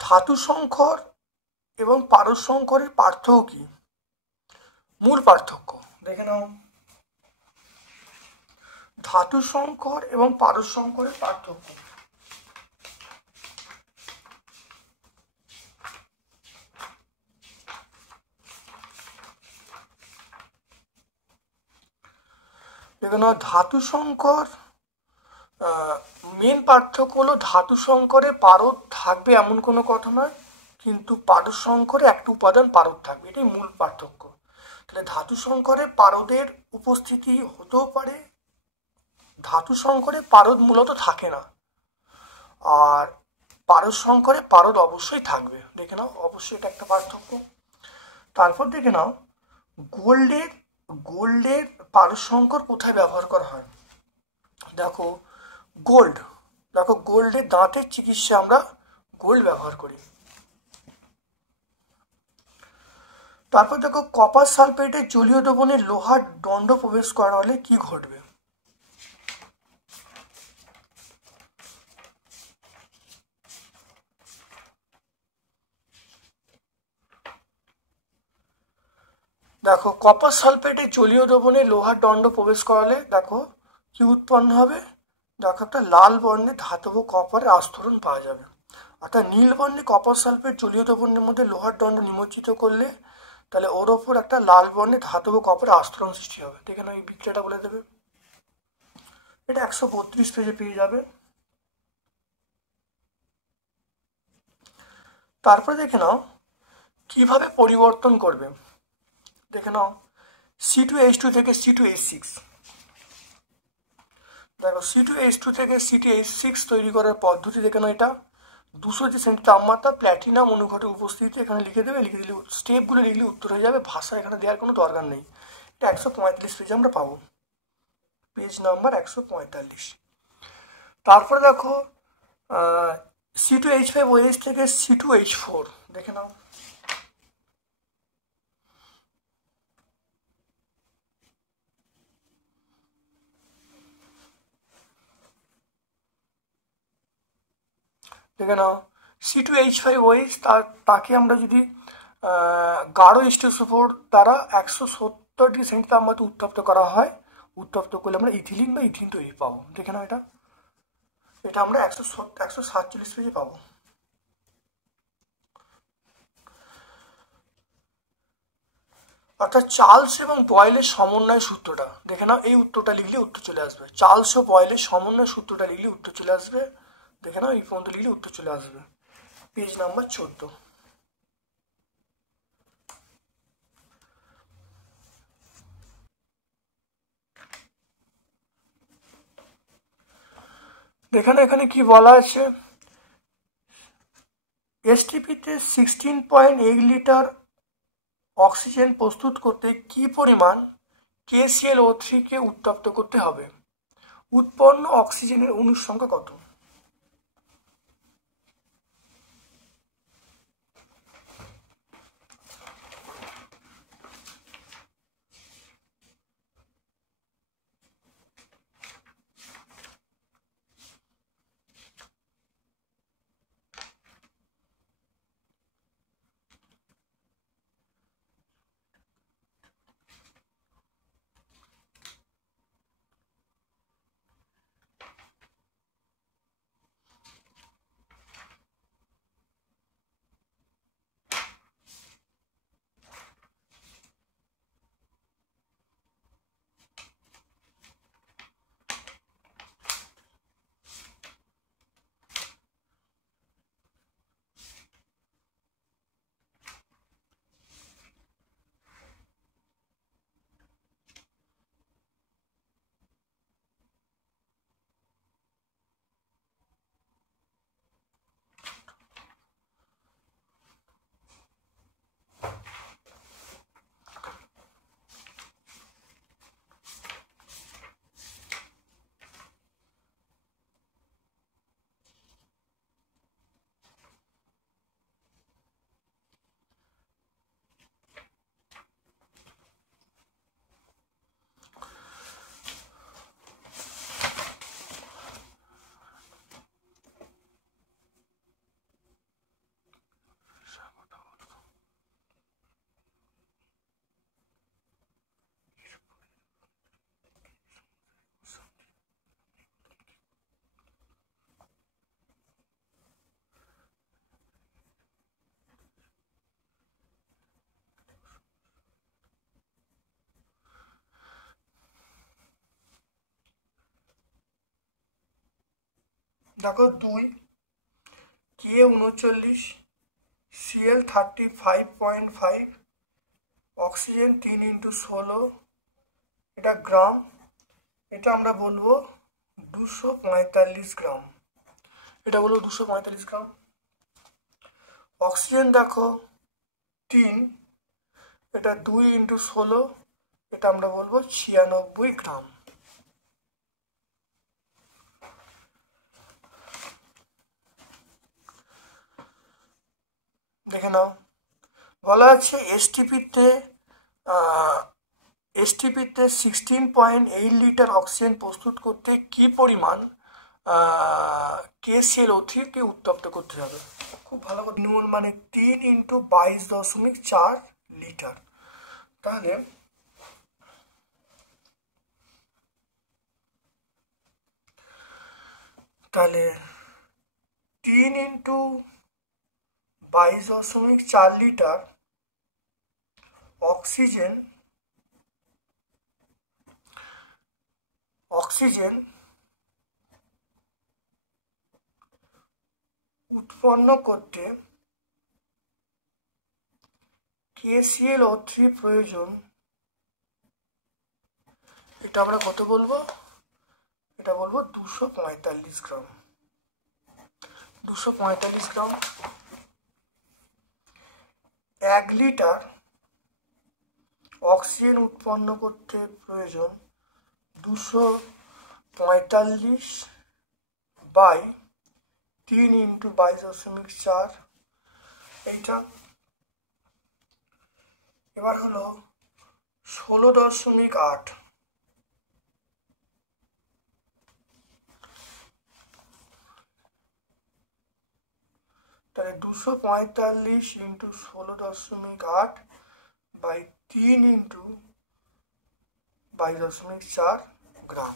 ধাতু সংকর এবং পারদ সংকরের পার্থক্য কি? মূল পার্থক্য দেখে নাও, ধাতু সংকর এবং পারদ সংকরের পার্থক্য। দেখে নাও ধাতু সংকর মেন পার্থক্য হলো ধাতু সংকরে পারদ থাকবে এমন কোনো কথা নয়, কিন্তু পারদ সংকরে একটা উপাদান পারদ থাকবে, এটাই মূল পার্থক্য। তাহলে ধাতু সংকরে পারদের উপস্থিতি হতেও পারে, ধাতু সংকরে পারদ মূলত থাকে না, আর পারদ সংকরে পারদ অবশ্যই থাকবে। দেখে নাও, অবশ্যই এটা একটা পার্থক্য। তারপর দেখে নাও গোল্ডের পারদ সংকর কোথায় ব্যবহার করা হয়? দেখো গোল্ডের দাঁতের চিকিৎসা আমরা গোল্ড ব্যবহার করি। তারপর দেখো কপার সালফেটে জলীয় দ্রবণে লোহার দণ্ড প্রবেশ করালে কি ঘটবে? দেখো কপার সালফেটে জলীয় দ্রবণে লোহার দণ্ড প্রবেশ করালে দেখো কি উৎপন্ন হবে? দেখো একটা লাল বর্ণের ধাতব কপারের আস্তরণ পাওয়া যাবে। অর্থাৎ নীল বর্ণে কপার সালফেট জলীয় দ্রবণের মধ্যে লোহার দণ্ড নিমজ্জিত করলে তাহলে ওর ওপর একটা লাল বর্ণের ধাতব কপারের আস্তরণ সৃষ্টি হবে। দেখে নাও এই বিক্রিয়াটা বলে দেবে। এটা 132 পেজে পেয়ে যাবে। তারপরে দেখে নাও কিভাবে পরিবর্তন করবে। দেখে নাও C2H2 থেকে C2H6। দেখো C2H2 থেকে C2H6 তৈরি করার পদ্ধতি দেখে নাও। এটা 200 তাপমাত্রা প্ল্যাটিনাম অনুঘটক উপস্থিতি এখানে লিখে দেবে। লিখে দিলে স্টেপগুলো লিখলে উত্তর হয়ে যাবে। ভাষা এখানে দেওয়ার কোনো দরকার নেই। এটা 145 পেজে আমরা পাবো, পেজ নাম্বার 145। তারপরে দেখো C2H5OH থেকে C2H4 দেখে নাও। দেখে নাও C2H5OH তাকে আমরা যদি গাঢ় H2SO4 দ্বারা 170 তাপমাত্রা উত্তপ্ত করা হয়, উত্তপ্ত করলে আমরা ইথিলিন বা ইথিন তৈরি পাবো। দেখে নাও এটা আমরা 147 পেজে পাবো। অর্থাৎ চার্লস এবং বয়েলের সমন্বয় সূত্রটা দেখে নাও। এই উত্তরটা লিখলে উত্তর চলে আসবে। চার্লস ও বয়েলের সমন্বয় সূত্রটা লিখলে উত্তর চলে আসবে। দেখে নাও এই পর্যন্ত লিখলে উত্তর চলে আসবে, পেজ নাম্বার 14। এখানে কি বলা আছে? এসটিপিতে 16.8 লিটার অক্সিজেন প্রস্তুত করতে কি পরিমাণ KClO3 কে উত্তপ্ত করতে হবে? উৎপন্ন অক্সিজেনের অণুর সংখ্যা কত? দেখো 2 K39 Cl35.5 অক্সিজেন 3x16 এটা গ্রাম। এটা আমরা বলবো 245 গ্রাম। এটা বলবো 245 গ্রাম। অক্সিজেন দেখো 3, এটা 2x16, এটা আমরা বলবো 96 গ্রাম। দেখে নাও বলা আছে এসটিপিতে 16.8 লিটার অক্সিজেন প্রস্তুত করতে কি পরিমাণ KClO3 উত্তপ্ত করতে হবে। খুব ভালো করে নিউমন মানে 3 × 22.4 লিটার। তাহলে তাহলে 3 × 22.4 লিটার অক্সিজেন উৎপন্ন করতে KClO3 প্রয়োজন। এটা আমরা কত বলবো? এটা বলবো 245 গ্রাম। 245 গ্রাম। 1 লিটার অক্সিজেন উৎপন্ন করতে প্রয়োজন 245 বাই 3 × 22.4। এইটা এবার হলো 16.8। তাহলে 245 × 16.8 বাই 3 × 22.4 গ্রাম।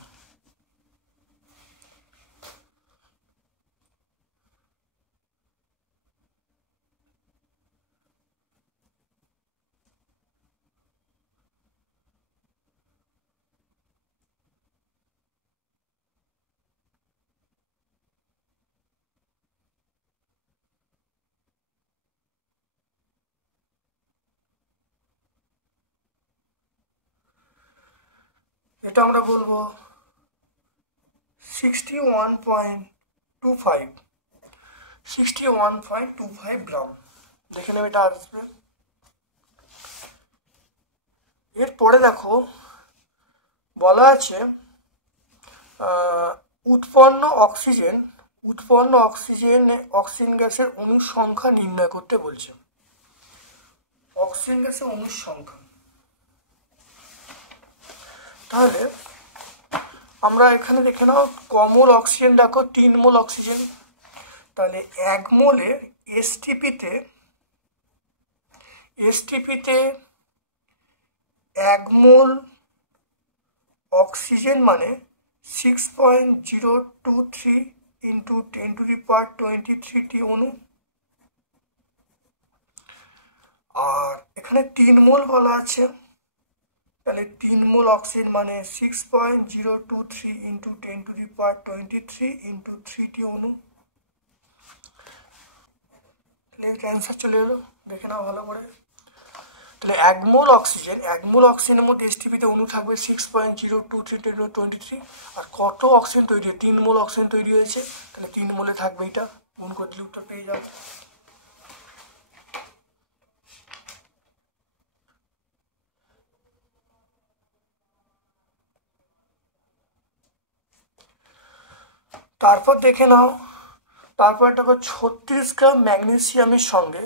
এটা আমরা বলবো 61.25 গ্রাম। দেখে নেবে এটা আসবে। এরপরে দেখো বলা আছে উৎপন্ন অক্সিজেন গ্যাসের অণুর সংখ্যা নির্ণয় করতে বলছে। অক্সিজেন গ্যাসের অণুর সংখ্যা। তাহলে আমরা এখানে দেখে নাও কমল অক্সিজেন দেখো 3 মোল অক্সিজেন। তাহলে 1 মোলে এসটিপিতে 1 মোল অক্সিজেন মানে 6.023 × 10⁻23 অণু। আর এখানে 3 মোল বলা আছে। তাহলে 3 মোল অক্সিজেন মানে 6.023 × 10⁻23 × 3 অণু। তাহলে ক্যান্সার চলে এলো, দেখে নাও ভালো করে। তাহলে 1 মোল অক্সিজেনের মধ্যে এসটিপিতে অণু থাকবে 6.023 × 10⁻23। আর কত অক্সিজেন তৈরি হয়? 3 মোল অক্সিজেন তৈরি হয়েছে। তাহলে 3 মোলে থাকবে এটা, গুণ করে দিলে উত্তর পেয়ে যাবে। তারপর দেখে নাও, তারপর দেখো 36 গ্রাম ম্যাগনেসিয়ামের সঙ্গে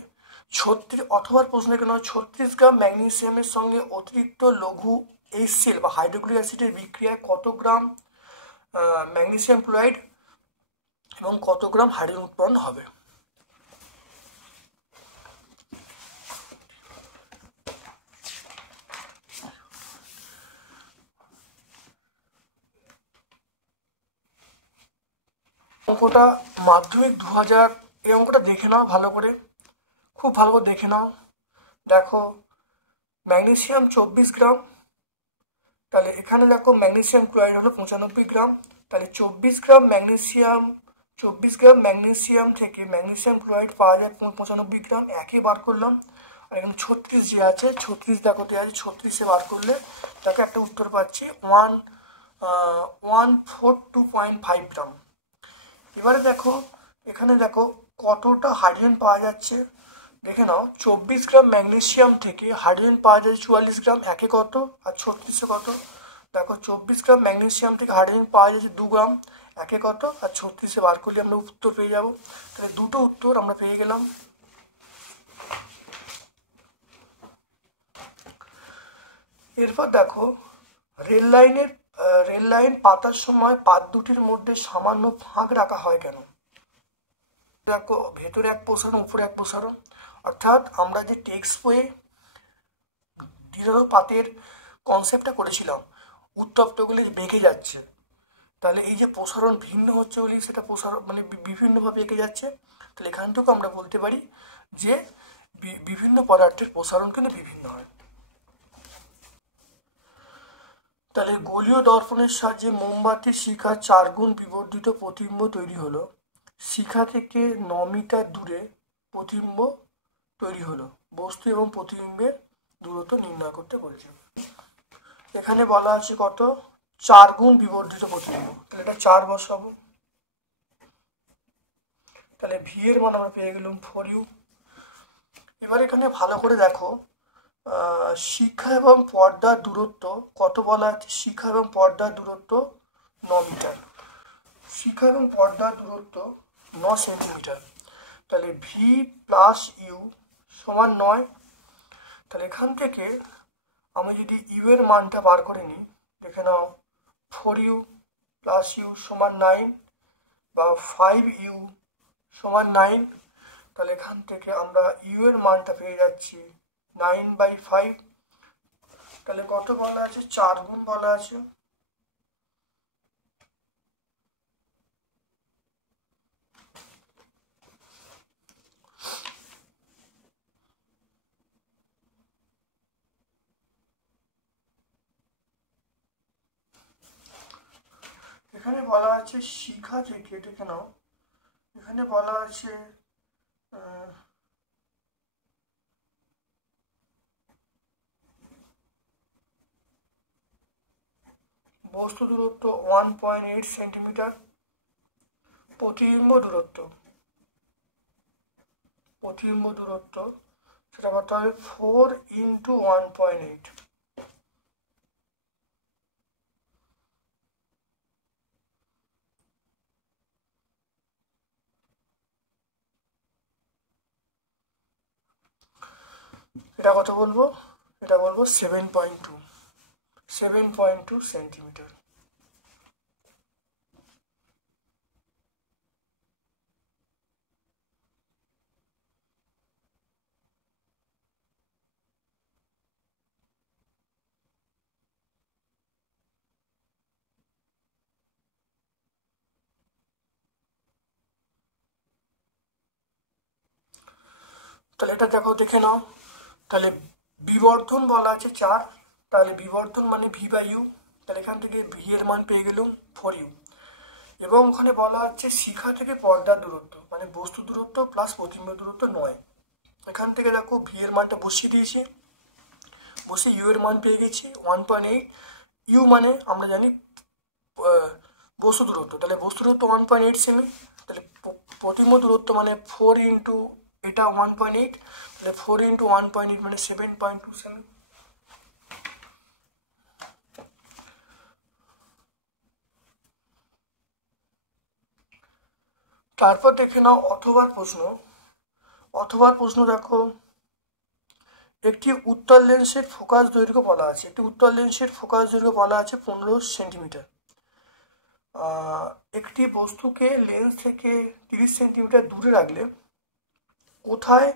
36 গ্রাম ম্যাগনেসিয়ামের সঙ্গে অতিরিক্ত লঘু HCl বা হাইড্রোক্লোরিক অ্যাসিডের বিক্রিয়ায় কত গ্রাম ম্যাগনেসিয়াম ক্লোরাইড এবং কত গ্রাম হাইড্রোজেন উৎপন্ন হবে। অঙ্কটা মাধ্যমিক 2000, এই অঙ্কটা দেখে নাও ভালো করে, খুব ভালো করে দেখে নাও। দেখো ম্যাগনেসিয়াম 24 গ্রাম। তাহলে এখানে দেখো ম্যাগনেসিয়াম ক্লোরাইড হলো 95 গ্রাম। তাহলে 24 গ্রাম ম্যাগনেসিয়াম থেকে ম্যাগনেসিয়াম ক্লোরাইড পাওয়া যায় 95 গ্রাম। একে বার করলাম। আর এখানে 36 যে আছে, 36 দেখো দেওয়া আছে, 36-এ বার করলে তাকে একটা উত্তর পাচ্ছি 142.5 গ্রাম। এবারে দেখো এখানে দেখো কতটা হাইড্রোজেন পাওয়া যাচ্ছে। দেখে নাও 24 গ্রাম ম্যাগনেসিয়াম থেকে হাইড্রোজেন পাওয়া যাচ্ছে 44 গ্রাম। একে কত আর 36-এ কত? দেখো 24 গ্রাম ম্যাগনেসিয়াম থেকে হাইড্রোজেন পাওয়া যাচ্ছে 2 গ্রাম। একে কত আর 36-এ বার করলে আমরা উত্তর পেয়ে যাব। তাহলে দুটো উত্তর আমরা পেয়ে গেলাম। এরপর দেখো রেল লাইন পাতার সময় পাত দুটির মধ্যে সামান্য ফাঁক রাখা হয় কেন? দেখো ভেতরে এক প্রসারণ উপরে এক প্রসারণ, অর্থাৎ আমরা যে টেক্সট বইয়ে দ্বিধারো পাতের কনসেপ্টটা করেছিলাম, উত্তপ্তগুলি বেঁকে যাচ্ছে, তাহলে এই যে প্রসারণ ভিন্ন হচ্ছে বলে সেটা প্রসারণ মানে বিভিন্নভাবে এঁকে যাচ্ছে, তাহলে এখান থেকেও আমরা বলতে পারি যে বিভিন্ন পদার্থের প্রসারণ কিন্তু বিভিন্ন হয়। তাহলে গোলীয় দর্পণের সাহায্যে মোমবাতির শিখা 4 গুণ বিবর্ধিত প্রতিবিম্ব তৈরি হলো। শিখা থেকে 9 মিটার দূরে প্রতিবিম্ব তৈরি হলো। বস্তু এবং প্রতিবিম্বের দূরত্ব নির্ণয় করতে বলছে। এখানে বলা আছে কত? 4 গুণ বিবর্ধিত প্রতিবিম্ব, তাহলে এটা 4 বসাবো। তাহলে ভি এর মান আমরা পেয়ে গেলাম 4u। এবার এখানে ভালো করে দেখো শিখা এবং পর্দার দূরত্ব কত বলা আছে? শিখা এবং পর্দার দূরত্ব 9 মিটার। শিখা এবং পর্দার দূরত্ব 9 সেন্টিমিটার। তাহলে ভি প্লাস ইউ সমান 9। তাহলে এখান থেকে আমি যদি ইউ এর মানটা বার করে নিই, দেখে নাও 4u প্লাস ইউ সমান 9 বা 5u সমান 9। তাহলে এখান থেকে আমরা ইউ এর মানটা পেয়ে যাচ্ছি 9/5। তাহলে কত বলা আছে? 4 গুণ বলা আছে। এখানে বলা আছে শিখা থেকে, দেখে নাও এখানে বলা আছে বস্তু দূরত্ব 1.8 সেন্টিমিটার। প্রতিবিম্ব দূরত্ব সেটা কত হবে? 4 × 1.8। এটা কত বলবো? এটা বলবো 7.2 সেন্টিমিটার। তাহলে এটা দেখে নাও। তাহলে বিবর্ধন বলা আছে 4, তাহলে বিবর্ধন মানে v/u। তাহলে এখান থেকে ভি এর মান পেয়ে গেলাম 4u। এবং ওখানে বলা হচ্ছে শিখা থেকে পর্দার দূরত্ব মানে বস্তু দূরত্ব প্লাস প্রতিবিম্ব দূরত্ব 9। এখান থেকে দেখো ভি এর মানটা বসিয়ে দিয়েছি, বসে ইউ এর মান পেয়ে গেছি 1.8। ইউ মানে আমরা জানি বস্তু দূরত্ব, তাহলে বস্তু দূরত্ব 1.8 সেমি। তাহলে প্রতিবিম্ব দূরত্ব মানে 4 × এটা 1.8, তাহলে 4 × 1.8 মানে 7.2 সেমি। তারপর দেখে নাও অথবার প্রশ্ন দেখো একটি উত্তল লেন্সের ফোকাস দৈর্ঘ্য বলা আছে। 15 সেন্টিমিটার। একটি বস্তুকে লেন্স থেকে 30 সেন্টিমিটার দূরে রাখলে কোথায়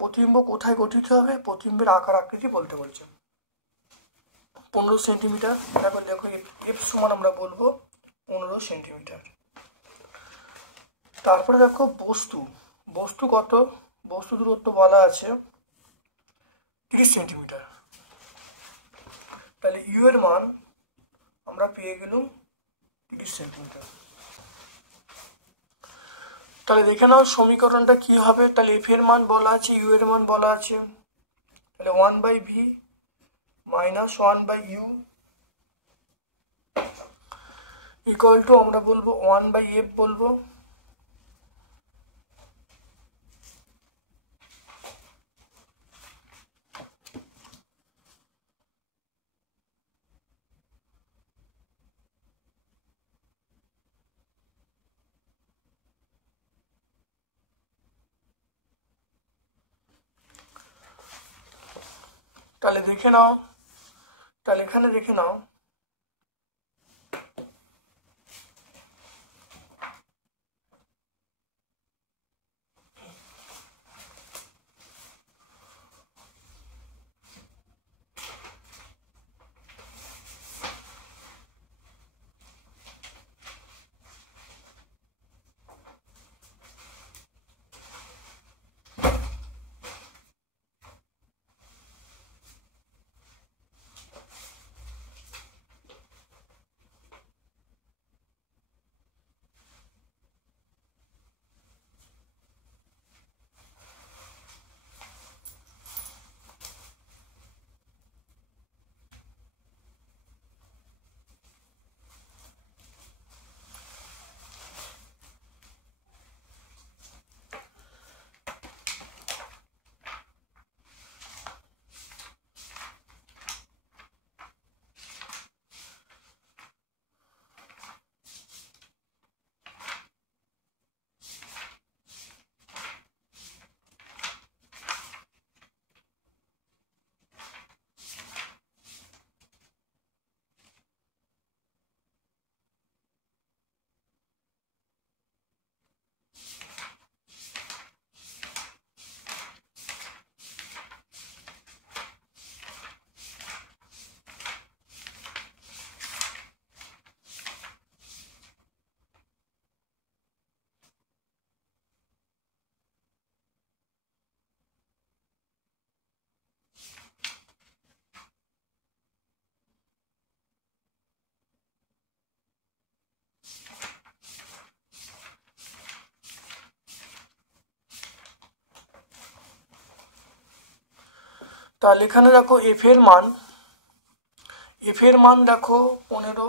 প্রতিবিম্ব কোথায় গঠিত হবে? প্রতিবিম্বের আকার আকৃতি বলতে বলছে। 15 সেন্টিমিটার। দেখো এফ সমান আমরা বলবো 15 সেন্টিমিটার। তারপরে দেখো বস্তু কত? বস্তু দূরত্ব বলা আছে 30 সেন্টিমিটার। তাহলে ইউ এর মান আমরা পেয়ে গেলাম 30 সেন্টিমিটার। তাহলে দেখে নাও সমীকরণটা কি হবে। তাহলে এফ এর মান বলা আছে, ইউ এর মান বলা আছে, তাহলে 1/v - 1/u ইকুয়াল টু আমরা বলবো 1/f বলবো। তাহলে দেখে নাও, তাহলে এখানে দেখে নাও তাহলে এখানে দেখো এফ এর মান দেখো 15।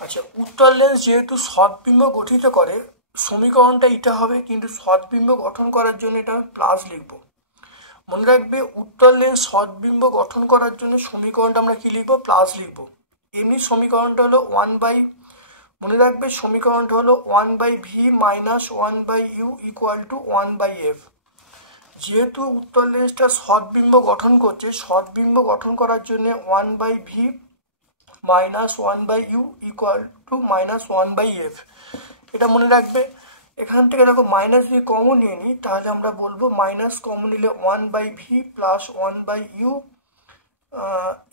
আচ্ছা, উত্তর লেন্স যেহেতু সৎবিম্ব গঠিত করে, সমীকরণটা এটা হবে, কিন্তু সৎবিম্ব গঠন করার জন্য এটা প্লাস লিখবো। মনে রাখবে, উত্তর লেন্স সৎবিম্ব গঠন করার জন্য সমীকরণটা আমরা কি লিখবো? প্লাস লিখবো। এমনি সমীকরণটা হলো মনে রাখবে সমীকরণটা হলো 1/v minus 1/u equal to 1/f। যেহেতু উত্তর লেন্সটা সৎবিম্ব গঠন করছে, সৎবিম্ব গঠন করার জন্য 1/v minus 1/u equal to minus 1/f, এটা মনে রাখবে। এখান থেকে দেখো মাইনাস দিয়ে কমন নিয়ে নিই, তাহলে আমরা বলবো মাইনাস কমন নিলে 1/v plus 1/u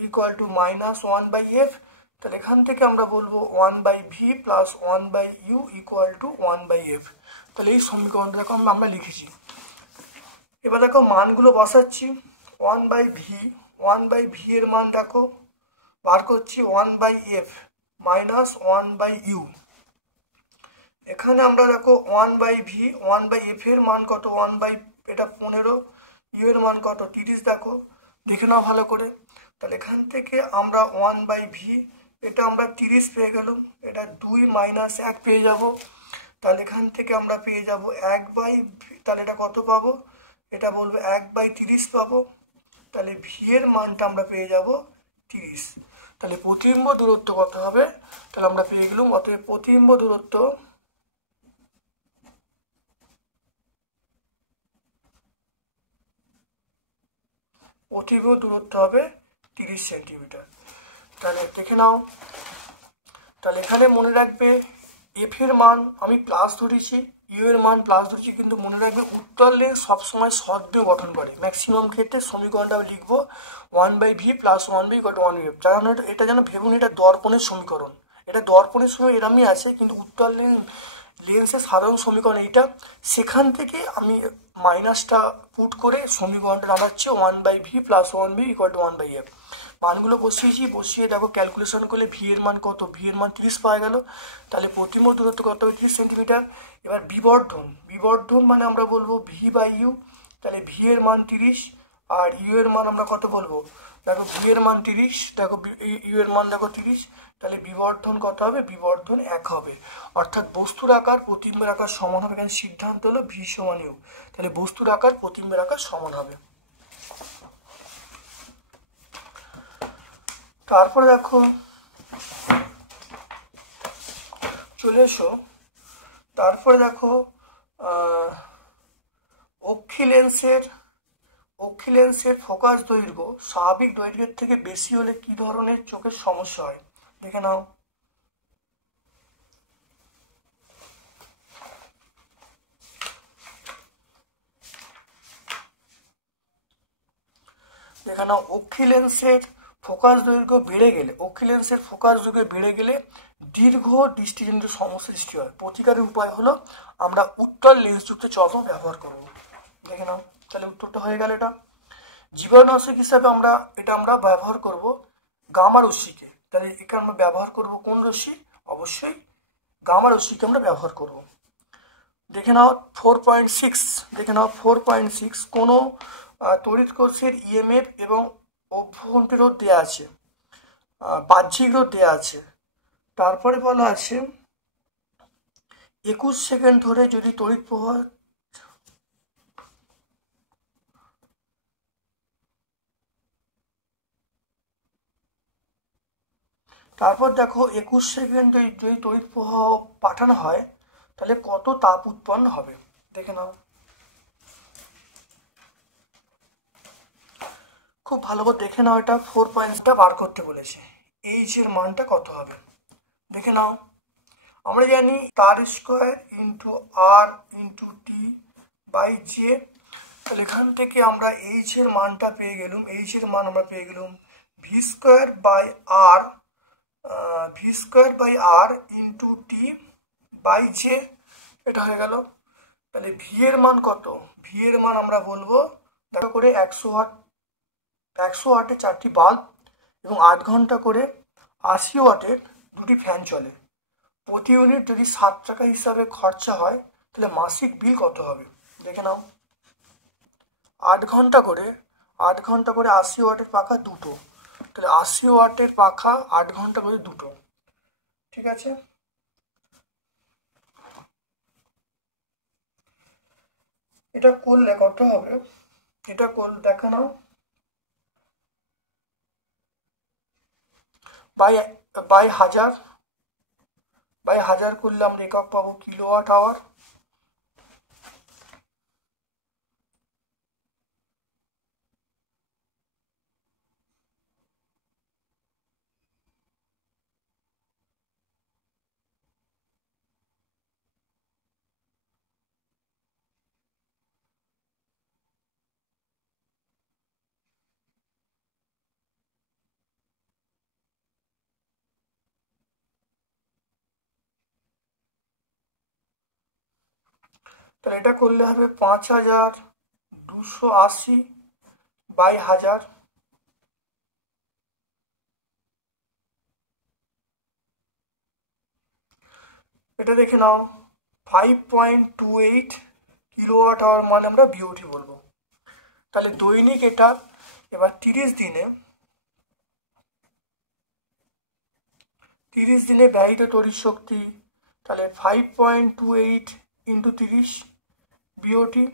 equal to minus 1/f। তাহলে এখান থেকে আমরা বলবো 1/v plus 1/u equal to 1/f। তাহলে এই সমীকরণটা দেখো আমরা লিখেছি। এবার দেখো মানগুলো বসাচ্ছি। 1/v এর মান দেখো বার করছি 1/f মাইনাস 1/u। এখানে আমরা দেখো 1/f এর মান কত? এটা 15, ইউ এর মান কত? 30। দেখো দেখে নাও ভালো করে। তাহলে এখান থেকে আমরা 1/v, এটা আমরা 30 পেয়ে গেলাম, এটা 2 মাইনাস 1 পেয়ে যাব। তাহলে এখান থেকে আমরা পেয়ে যাব 1/v, তাহলে এটা কত পাবো? এটা বলবো 1/30 পাবো। তাহলে ভি এর মানটা আমরা পেয়ে যাব 30। তাহলে প্রতিবিম্ব দূরত্ব কত হবে? তাহলে আমরা পেয়ে গেলাম, অতএব প্রতিবিম্ব দূরত্ব হবে 30 সেন্টিমিটার। তাহলে দেখে নাও। তাহলে এখানে মনে রাখবে এফ এর মান আমি প্লাস ধরেছি, ইউ এর মান প্লাস ধরেছি, কিন্তু মনে রাখবে উত্তর লেন্স সবসময় সদ্বিম্ব গঠন করে। ম্যাক্সিমাম ক্ষেত্রে সমীকরণটা লিখবো 1/v plus 1/v equal to 1/f। জানো এটা যেন ভেবুন এটা দর্পণের সমীকরণ, এটা দর্পণের সময় এরমই আছে, কিন্তু উত্তর লেন্সের সাধারণ সমীকরণ এইটা। সেখান থেকে আমি মাইনাসটা পুট করে সমীকরণটা দাঁড়াচ্ছে 1/v plus 1/v equal to 1/f। মানগুলো বসিয়ে দেখো ক্যালকুলেশন করলে ভি এর মান কত? ভি এর মান 30 পাওয়া গেল। তাহলে প্রতিবিম্ব দূরত্ব কত হবে? 30 সেন্টিমিটার। এবার বিবর্ধন মানে আমরা বলবো v/u। তাহলে ভি এর মান 30 আর ইউ এর মান আমরা কত বলবো? দেখো ভি এর মান 30, দেখো ইউ এর মান দেখো 30। তাহলে বিবর্ধন কত হবে? বিবর্ধন 1 হবে। অর্থাৎ বস্তুর আকার প্রতিবিম্বের আকার সমান হবে। এখানে সিদ্ধান্ত হলো ভি সমান ইউ। তাহলে বস্তুর আকার প্রতিবিম্বের আকার সমান হবে। তারপরে দেখো চলে এসো। তারপরে দেখো অক্ষি লেন্সের ফোকাস দৈর্ঘ্য স্বাভাবিক দৈর্ঘ্যের থেকে বেশি হলে কি ধরনের চোখের সমস্যা হয়, দেখে নাও। দেখে নাও, অক্ষি লেন্সের ফোকাস দৈর্ঘ্য বেড়ে গেলে দীর্ঘ দৃষ্টিজনিত সমস্যা সৃষ্টি হয়। প্রতিকারের উপায় হলো আমরা উত্তল লেন্সযুক্ত চশমা ব্যবহার করব। দেখে নাও, তাহলে উত্তরটা হয়ে গেল। এটা জীবাণুনাশক হিসাবে আমরা ব্যবহার করব গামা রশ্মিকে। তাহলে এখানে আমরা ব্যবহার করব কোন রশ্মি? অবশ্যই গামা রশ্মিকে আমরা ব্যবহার করব। দেখে নাও 4.6, দেখে নাও 4.6, কোনো তড়িৎ কোষের ইএমএফ এবং অভ্যন্তরীণ রোধ দেওয়া আছে, বাহ্যিক রোধ দেওয়া আছে। তারপরে বলা আছে 21 সেকেন্ড ধরে যদি তড়িৎ প্রবাহ তারপর দেখো 21 সেকেন্ড যদি তড়িৎ প্রবাহ পাঠানো হয় তাহলে কত তাপ উৎপন্ন হবে, দেখে নাও। খুব ভালো করে দেখে নাও, এটা 4.টা বার করতে বলেছে। এইচ এর মানটা কত হবে দেখে নাও। আমরা জানি তার square into R into T by J. তাহলে এখান থেকে আমরা এইচ এর মানটা পেয়ে গেলাম, V square by R into T by J, এটা হয়ে গেল। তাহলে ভি এর মান কত? ভি এর মান আমরা বলবো, দেখো করে 100 ওয়াটের 4টি বাল্ব এবং 8 ঘন্টা করে 80 ওয়াটের 2টি ফ্যান চলে। প্রতি ইউনিট যদি 7 টাকা হিসাবে খরচা হয় তাহলে মাসিক বিল কত হবে, দেখে নাও। 8 ঘন্টা করে 80 ওয়াটের পাখা দুটো, তাহলে 80 ওয়াটের পাখা 8 ঘন্টা করে দুটো, ঠিক আছে। এটা করলে কত হবে, এটা করলে দেখে নাও। বাই হাজার করলে আমরা একক পাবো কিলোওয়াট আওয়ার। তাহলে এটা করলে হবে 5280 বাই 1000। এটা দেখে নাও 5.28 কিলোওয়াট আওয়ার মানে আমরা বিওটি বলবো। তাহলে দৈনিক এটা এবার 30 দিনে ব্যয়িত তড়িৎ শক্তি, তাহলে 5.28 ইন্টু 30 বিওটি।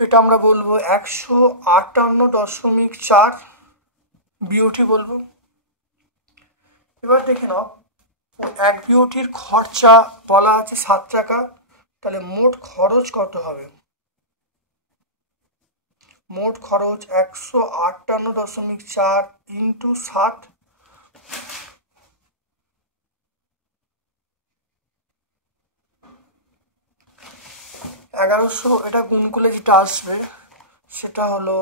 এটা আমরা বলবো 158.4 বিওটি বলবো। এবার দেখে নাও, এক বিওটির খরচা বলা আছে 7 টাকা, তাহলে মোট খরচ কত হবে? মোট খরচ 158.4 ইন্টু 7, 1100। এটা গুণ করলে যেটা আসবে সেটা হলো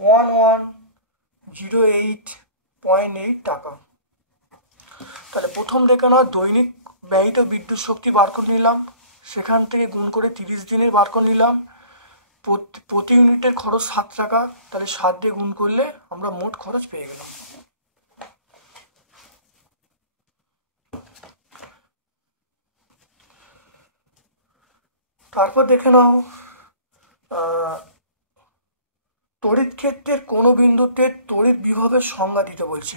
1108.8 টাকা। তাহলে প্রথম দেখে নাও দৈনিক ব্যয়িত বিদ্যুৎ শক্তি বার করে নিলাম, সেখান থেকে গুণ করে 30 দিনের বার করে নিলাম। প্রতি ইউনিটের খরচ 7 টাকা, তাহলে 7 দিয়ে গুণ করলে আমরা মোট খরচ পেয়ে গেলাম। তারপর দেখে নাও তড়িৎ ক্ষেত্রের কোনো বিন্দুতে তড়িৎ বিভবের সংজ্ঞা দিতে বলছে।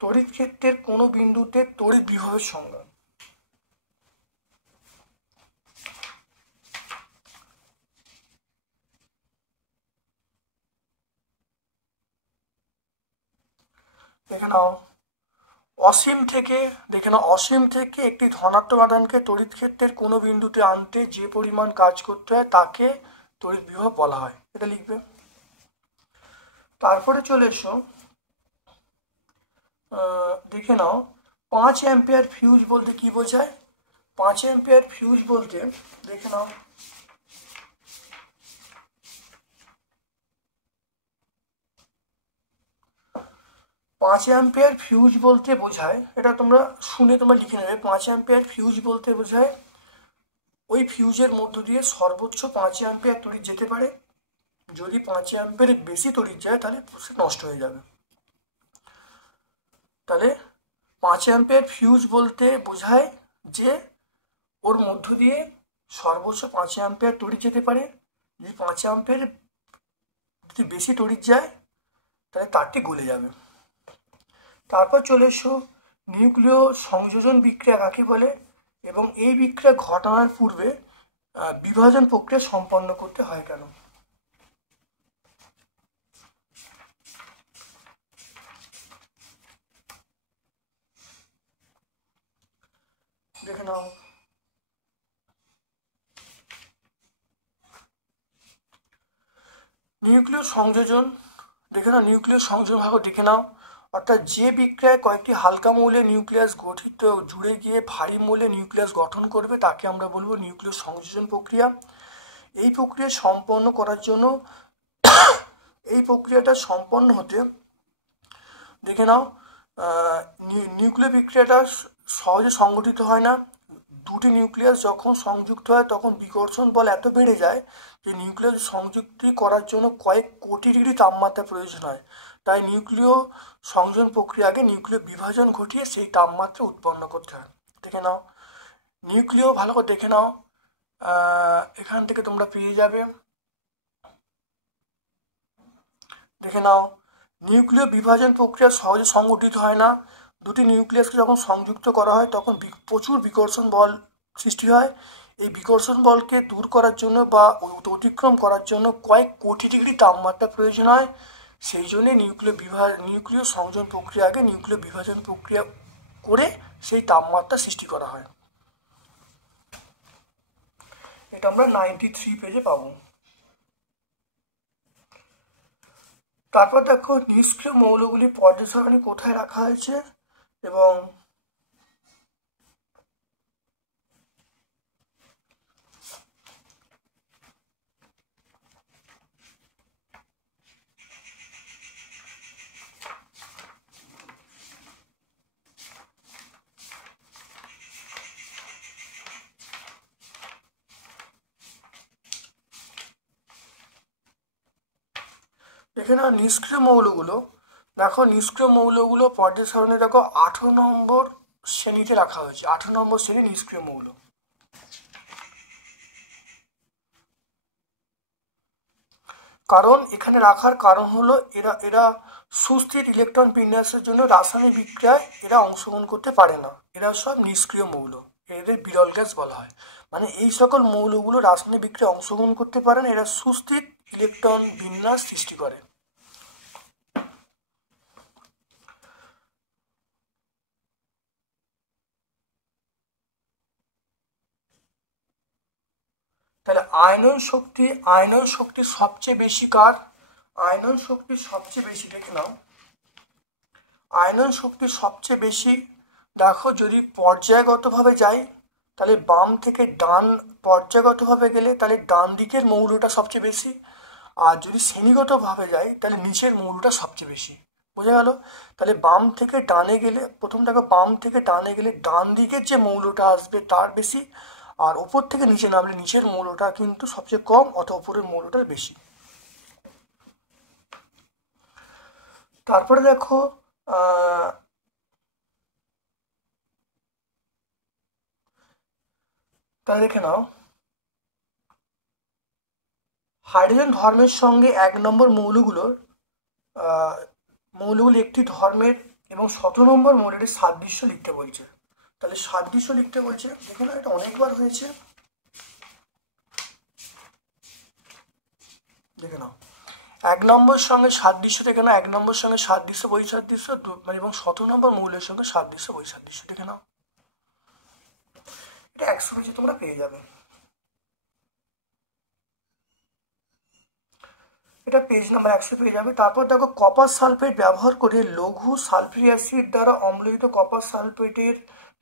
তড়িৎ ক্ষেত্রের কোনো বিন্দুতে তড়িৎ বিভবের সংজ্ঞা, দেখে নাও অসীম থেকে একটি ধনাত্মক আধানকে তড়িৎ ক্ষেত্রের কোনো বিন্দুতে আনতে যে পরিমাণ কাজ করতে হয় তাকে তড়িৎ বিভব বলা হয়, এটা লিখবে। তারপরে চলে এসো, দেখে নাও 5 অ্যাম্পিয়ার ফিউজ বলতে কি বোঝায়। 5 অ্যাম্পিয়ার ফিউজ বলতে দেখে নাও 5 অ্যাম্পিয়ার ফিউজ বলতে বোঝায়, এটা তোমরা শুনে তোমরা লিখে নেবে। 5 অ্যাম্পিয়ার ফিউজ বলতে বোঝায় ওই ফিউজের মধ্য দিয়ে সর্বোচ্চ 5 অ্যাম্পিয়ার তড়িৎ যেতে পারে। যদি 5 অ্যাম্পিয়ারের বেশি তড়িৎ যায় তাহলে সে নষ্ট হয়ে যাবে। তাহলে 5 অ্যাম্পিয়ার ফিউজ বলতে বোঝায় যে ওর মধ্য দিয়ে সর্বোচ্চ 5 অ্যাম্পিয়ার তড়িৎ যেতে পারে। যদি 5 অ্যাম্পিয়ারের যদি বেশি তড়িৎ যায় তাহলে তারটি গলে যাবে। তারপর চলে এসো নিউক্লিয় সংযোজন বিক্রিয়া কাকে বলে এবং এই বিক্রিয়া ঘটানোর পূর্বে বিভাজন প্রক্রিয়া সম্পন্ন করতে হয় কেন। দেখে নাও নিউক্লিয় সংযোজন, দেখে নাও নিউক্লিয় সংযোজন ভাগ দেখে নাও, অর্থাৎ যে বিক্রিয়ায় কয়েকটি হালকা মৌলের নিউক্লিয়াস গঠিত জুড়ে গিয়ে ভারী মৌলের নিউক্লিয়াস গঠন করবে তাকে আমরা বলবো নিউক্লিয় সংযোজন প্রক্রিয়া। এই প্রক্রিয়া সম্পন্ন করার জন্য এই প্রক্রিয়াটা সম্পন্ন হতে দেখে নাও নিউক্লিয় বিক্রিয়াটা সহজে সংগঠিত হয় না। দুটি নিউক্লিয়াস যখন সংযুক্ত হয় তখন বিকর্ষণ বল এত বেড়ে যায় যে নিউক্লিয়াস সংযুক্তি করার জন্য কয়েক কোটি ডিগ্রি তাপমাত্রা প্রয়োজন হয়। তাই নিউক্লিয় সংযোজন প্রক্রিয়া আগে নিউক্লিয় বিভাজন ঘটিয়ে সেই তাপমাত্রা উৎপন্ন করতে হয়। দেখে নাও নিউক্লিয় ভালো করে দেখে নাও, এখান থেকে তোমরা পেয়ে যাবে। দেখে নাও নিউক্লিয় বিভাজন প্রক্রিয়া সহজে সংগঠিত হয় না। দুটি নিউক্লিয়াসকে যখন সংযুক্ত করা হয় তখন প্রচুর বিকর্ষণ বল সৃষ্টি হয়। এই বিকর্ষণ বলকে দূর করার জন্য বা অতিক্রম করার জন্য কয়েক কোটি ডিগ্রি তাপমাত্রা প্রয়োজন হয়। সেই জন্যে নিউক্লিয় সংযোজন প্রক্রিয়া আগে নিউক্লিয় বিভাজন প্রক্রিয়া করে সেই তাপমাত্রা সৃষ্টি করা হয়। এটা আমরা 93 পেজে পাবো। তারপর দেখো নিষ্ক্রিয় মৌলগুলি পর্যায় সারণী কোথায় রাখা হয়েছে এবং এখানে নিষ্ক্রিয় মৌলগুলো দেখো, নিষ্ক্রিয় মৌলগুলো পর্যায় সারণী দেখো 18 নম্বর শ্রেণীতে রাখা হয়েছে। 18 নম্বর শ্রেণী নিষ্ক্রিয় মৌল। কারণ এখানে রাখার কারণ হলো এরা সুস্থির ইলেকট্রন বিন্যাসের জন্য রাসায়নিক বিক্রিয়ায় এরা অংশগ্রহণ করতে পারে না। এরা সব নিষ্ক্রিয় মৌল, এদের বিরল গ্যাস বলা হয়। মানে এই সকল মৌলগুলো রাসায়নিক বিক্রিয়ায় অংশগ্রহণ করতে পারে না, এরা সুস্থির ইলেকট্রন বিন্যাস সৃষ্টি করে। তাহলে আয়নন শক্তি সবচেয়ে বেশি কার? আয়নন শক্তি সবচেয়ে বেশি, দেখে নাও আয়নন শক্তি সবচেয়ে বেশি। দেখো যদি পর্যায়গতভাবে যাই তাহলে বাম থেকে ডান পর্যায়গতভাবে গেলে তাহলে ডান দিকের মৌলটা সবচেয়ে বেশি, আর যদি শ্রেণীগতভাবে যাই তাহলে নিচের মৌলটা সবচেয়ে বেশি। বোঝা গেল? তাহলে বাম থেকে ডানে গেলে প্রথম দেখো বাম থেকে ডানে গেলে ডান দিকের যে মৌলটা আসবে তার বেশি, আর ওপর থেকে নিচে নামলে নিচের মৌলটা কিন্তু সবচেয়ে কম অথবা উপরের মৌলটা বেশি। তারপরে দেখো তাহলে দেখে নাও হাইড্রোজেন ধর্মের সঙ্গে 1 নম্বর মৌলগুলি একটি ধর্মের এবং 17 নম্বর মৌলটির সাদৃশ্য লিখতে বলছে। তাহলে সাদৃশ্য লিখতে বলছে, দেখো না এটা অনেকবার হয়েছে। দেখে নাও 1 নম্বর সঙ্গে সাদৃশ্য দেখে নাও, 1 নম্বর সঙ্গে সাদৃশ্য বৈসাদৃশ্য এবং 17 নম্বর মৌলের সঙ্গে সাদৃশ্য বৈসাদৃশ্য দেখে নাও। এটা 100 পেজে তোমরা পেয়ে যাবে। এটা পেজ নাম্বার 100 পেয়ে যাবে। তারপর দেখো কপার সালফেট ব্যবহার করে লঘু সালফিউরিক অ্যাসিড দ্বারা অম্লযুক্ত কপার সালফেটের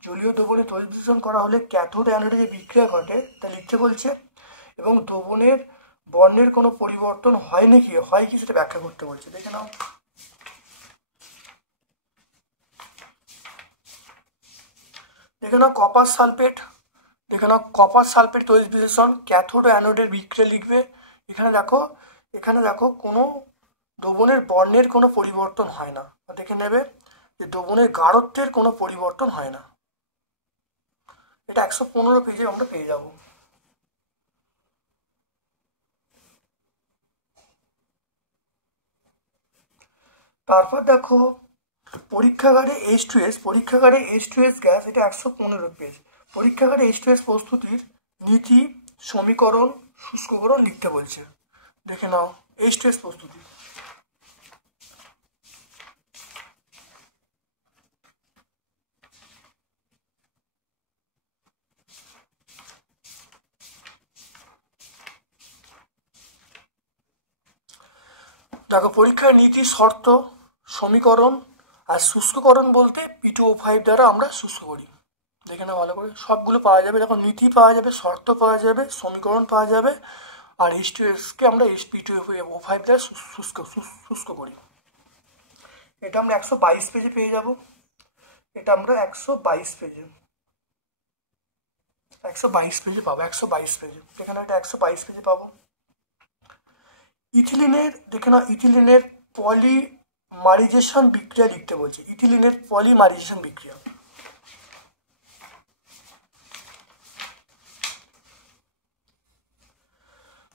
জলীয় দ্রবণে তড়িৎ বিশ্লেষণ করা হলে ক্যাথোড অ্যানোডে যে বিক্রিয়া ঘটে তা লিখতে বলছে, এবং দ্রবণের বর্ণের কোনো পরিবর্তন হয় নাকি, হয় কি সেটা ব্যাখ্যা করতে বলছে। দেখে নাও। দেখে নাও কপার সালফেট, দেখে নাও কপার সালফেট তড়িৎ বিশ্লেষণ ক্যাথোড অ্যানোডের বিক্রিয়া লিখবে। এখানে দেখো কোনো দ্রবণের বর্ণের কোনো পরিবর্তন হয় না, দেখে নেবে যে দ্রবণের গাঢ়ত্বের কোনো পরিবর্তন হয় না। এটা 115 পেজে আমরা পেয়ে যাব। তারপর দেখো পরীক্ষাগারে H2S গ্যাস, এটা 115 পেজ। পরীক্ষাগারে H2S প্রস্তুতির নীতি, সমীকরণ, শুষ্ককরণ লিখতে বলছে। দেখে নাও H2S প্রস্তুতি। দেখো পরীক্ষার নীতি, শর্ত, সমীকরণ আর শুষ্ককরণ বলতে P2O5 দ্বারা আমরা শুষ্ক করি। দেখে না ভালো করে, সবগুলো পাওয়া যাবে। দেখো নীতি পাওয়া যাবে, শর্ত পাওয়া যাবে, সমীকরণ পাওয়া যাবে, আর H2Sকে আমরা P2O5 দ্বারা শুষ্ক করি। এটা আমরা 122 পেজে পেয়ে যাব। এটা আমরা 122 পেজে পাবো। 122 পেজে, এখানে এটা 122 পেজে পাবো। ইথিলিনের, দেখে না ইথিলিনের পলিমারিজেশন বিক্রিয়া লিখতে বলছে। ইথিলিনের পলিমারিজেশন বিক্রিয়া,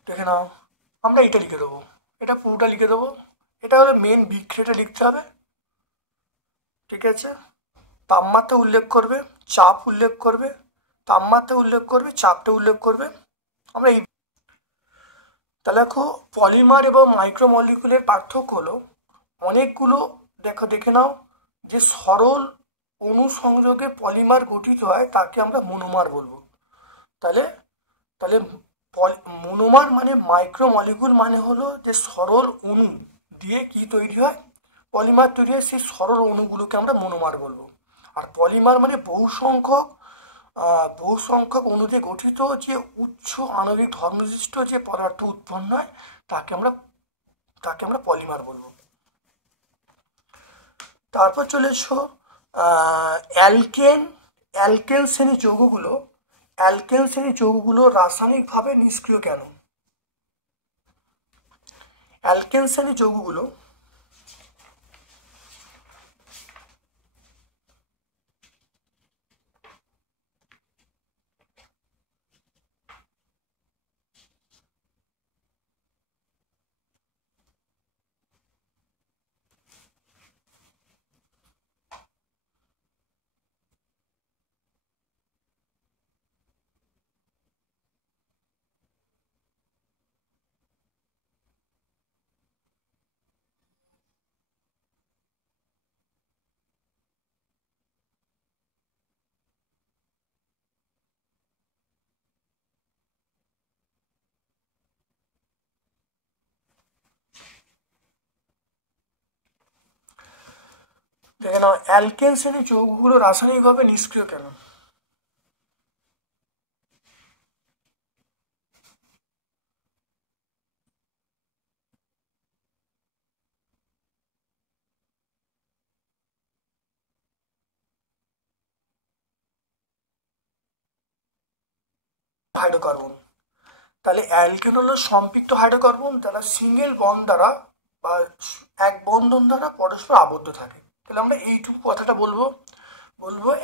দেখে নাও। আমরা এটা লিখে দেবো, এটা পুরোটা লিখে দেবো। এটা হলো মেন বিক্রিয়াটা লিখতে হবে, ঠিক আছে। তাপমাত্রা উল্লেখ করবে, চাপ উল্লেখ করবে, তাপমাত্রা উল্লেখ করবে, চাপটা উল্লেখ করবে। আমরা এই তাহলে দেখো পলিমার এবং মাইক্রোমলিকুলের পার্থক্য হলো অনেকগুলো, দেখে নাও যে সরল অনুসংযোগে পলিমার গঠিত হয় তাকে আমরা মনোমার বলবো। তাহলে মনোমার মানে মাইক্রোমলিকুল মানে হলো যে সরল অণু দিয়ে কি তৈরি হয়, পলিমার তৈরি হয়, সেই সরল অণুগুলোকে আমরা মনোমার বলবো। আর পলিমার মানে বহু সংখ্যক অণু দিয়ে গঠিত যে উচ্চ আণবিক ধর্মবিশিষ্ট যে পদার্থ উৎপন্ন হয় তাকে আমরা পলিমার বলবো। তারপর চলে এসো অ্যালকেন শ্রেণী যৌগগুলো রাসায়নিকভাবে নিষ্ক্রিয় কেন? অ্যালকেন শ্রেণী যৌগগুলো দেখে নাও, অ্যালকেন শ্রেণী যৌগগুলো রাসায়নিকভাবে নিষ্ক্রিয় কেন? হাইড্রোকার্বন। তাহলে অ্যালকেন হলো সম্পৃক্ত হাইড্রোকার্বন যারা সিঙ্গেল বন্ড দ্বারা বা এক বন্ধন দ্বারা পরস্পর আবদ্ধ থাকে। তাহলে আমরা এইটুকু কথাটা বলবো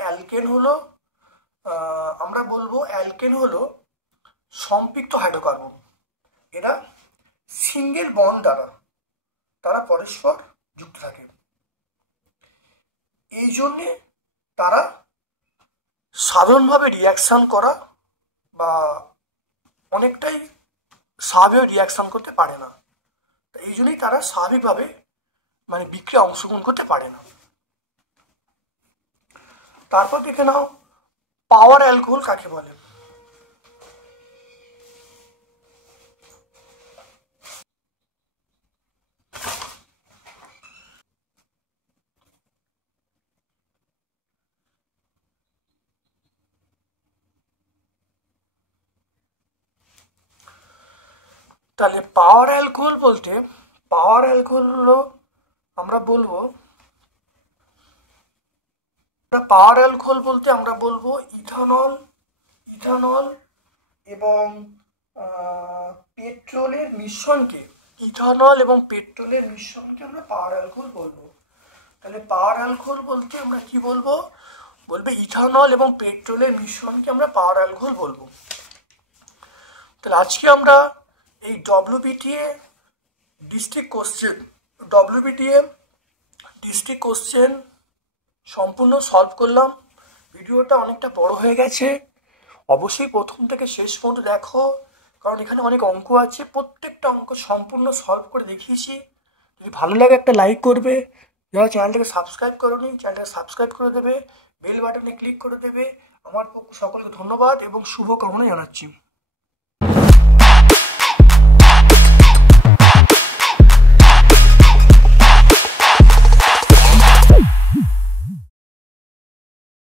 অ্যালকেন হলো সম্পৃক্ত হাইড্রোকার্বন, এরা সিঙ্গেল বন্ড দ্বারা তারা পরস্পর যুক্ত থাকে, এই জন্যে তারা সাধারণভাবে রিয়াকশান করা বা অনেকটাই স্বাভাবিক রিয়াকশান করতে পারে না। এই জন্যই তারা স্বাভাবিকভাবে মানে বিক্রিয়া অংশগ্রহণ করতে পারে না। তারপর দেখে নাও পাওয়ার অ্যালকোহল কাকে বলে। তাহলে পাওয়ার অ্যালকোহল বলতে হলো আমরা বলবো ইথানল এবং পেট্রোলের মিশ্রণকে আমরা পাওয়ার অ্যালকোহল বলবো। তাহলে পাওয়ার অ্যালকোহল বলতে আমরা কি বলবো ইথানল এবং পেট্রোলের মিশ্রণকে আমরা পাওয়ার অ্যালকোহল বলবো। তাহলে আজকে আমরা এই ডব্লিউবিটিএ ডিস্ট্রিক্ট কোশ্চেন সম্পূর্ণ সলভ করলাম। ভিডিওটা অনেকটা বড় হয়ে গেছে, অবশ্যই প্রথম থেকে শেষ পর্যন্ত দেখো, কারণ এখানে অনেক অঙ্ক আছে, প্রত্যেকটা অঙ্ক সম্পূর্ণ সলভ করে দেখিয়েছি। যদি ভালো লাগে একটা লাইক করবে, যারা চ্যানেলটাকে সাবস্ক্রাইব করোনি চ্যানেলটাকে সাবস্ক্রাইব করে দেবে, বেল বাটনে ক্লিক করে দেবে। আমার সকলকে ধন্যবাদ এবং শুভকামনা জানাচ্ছি।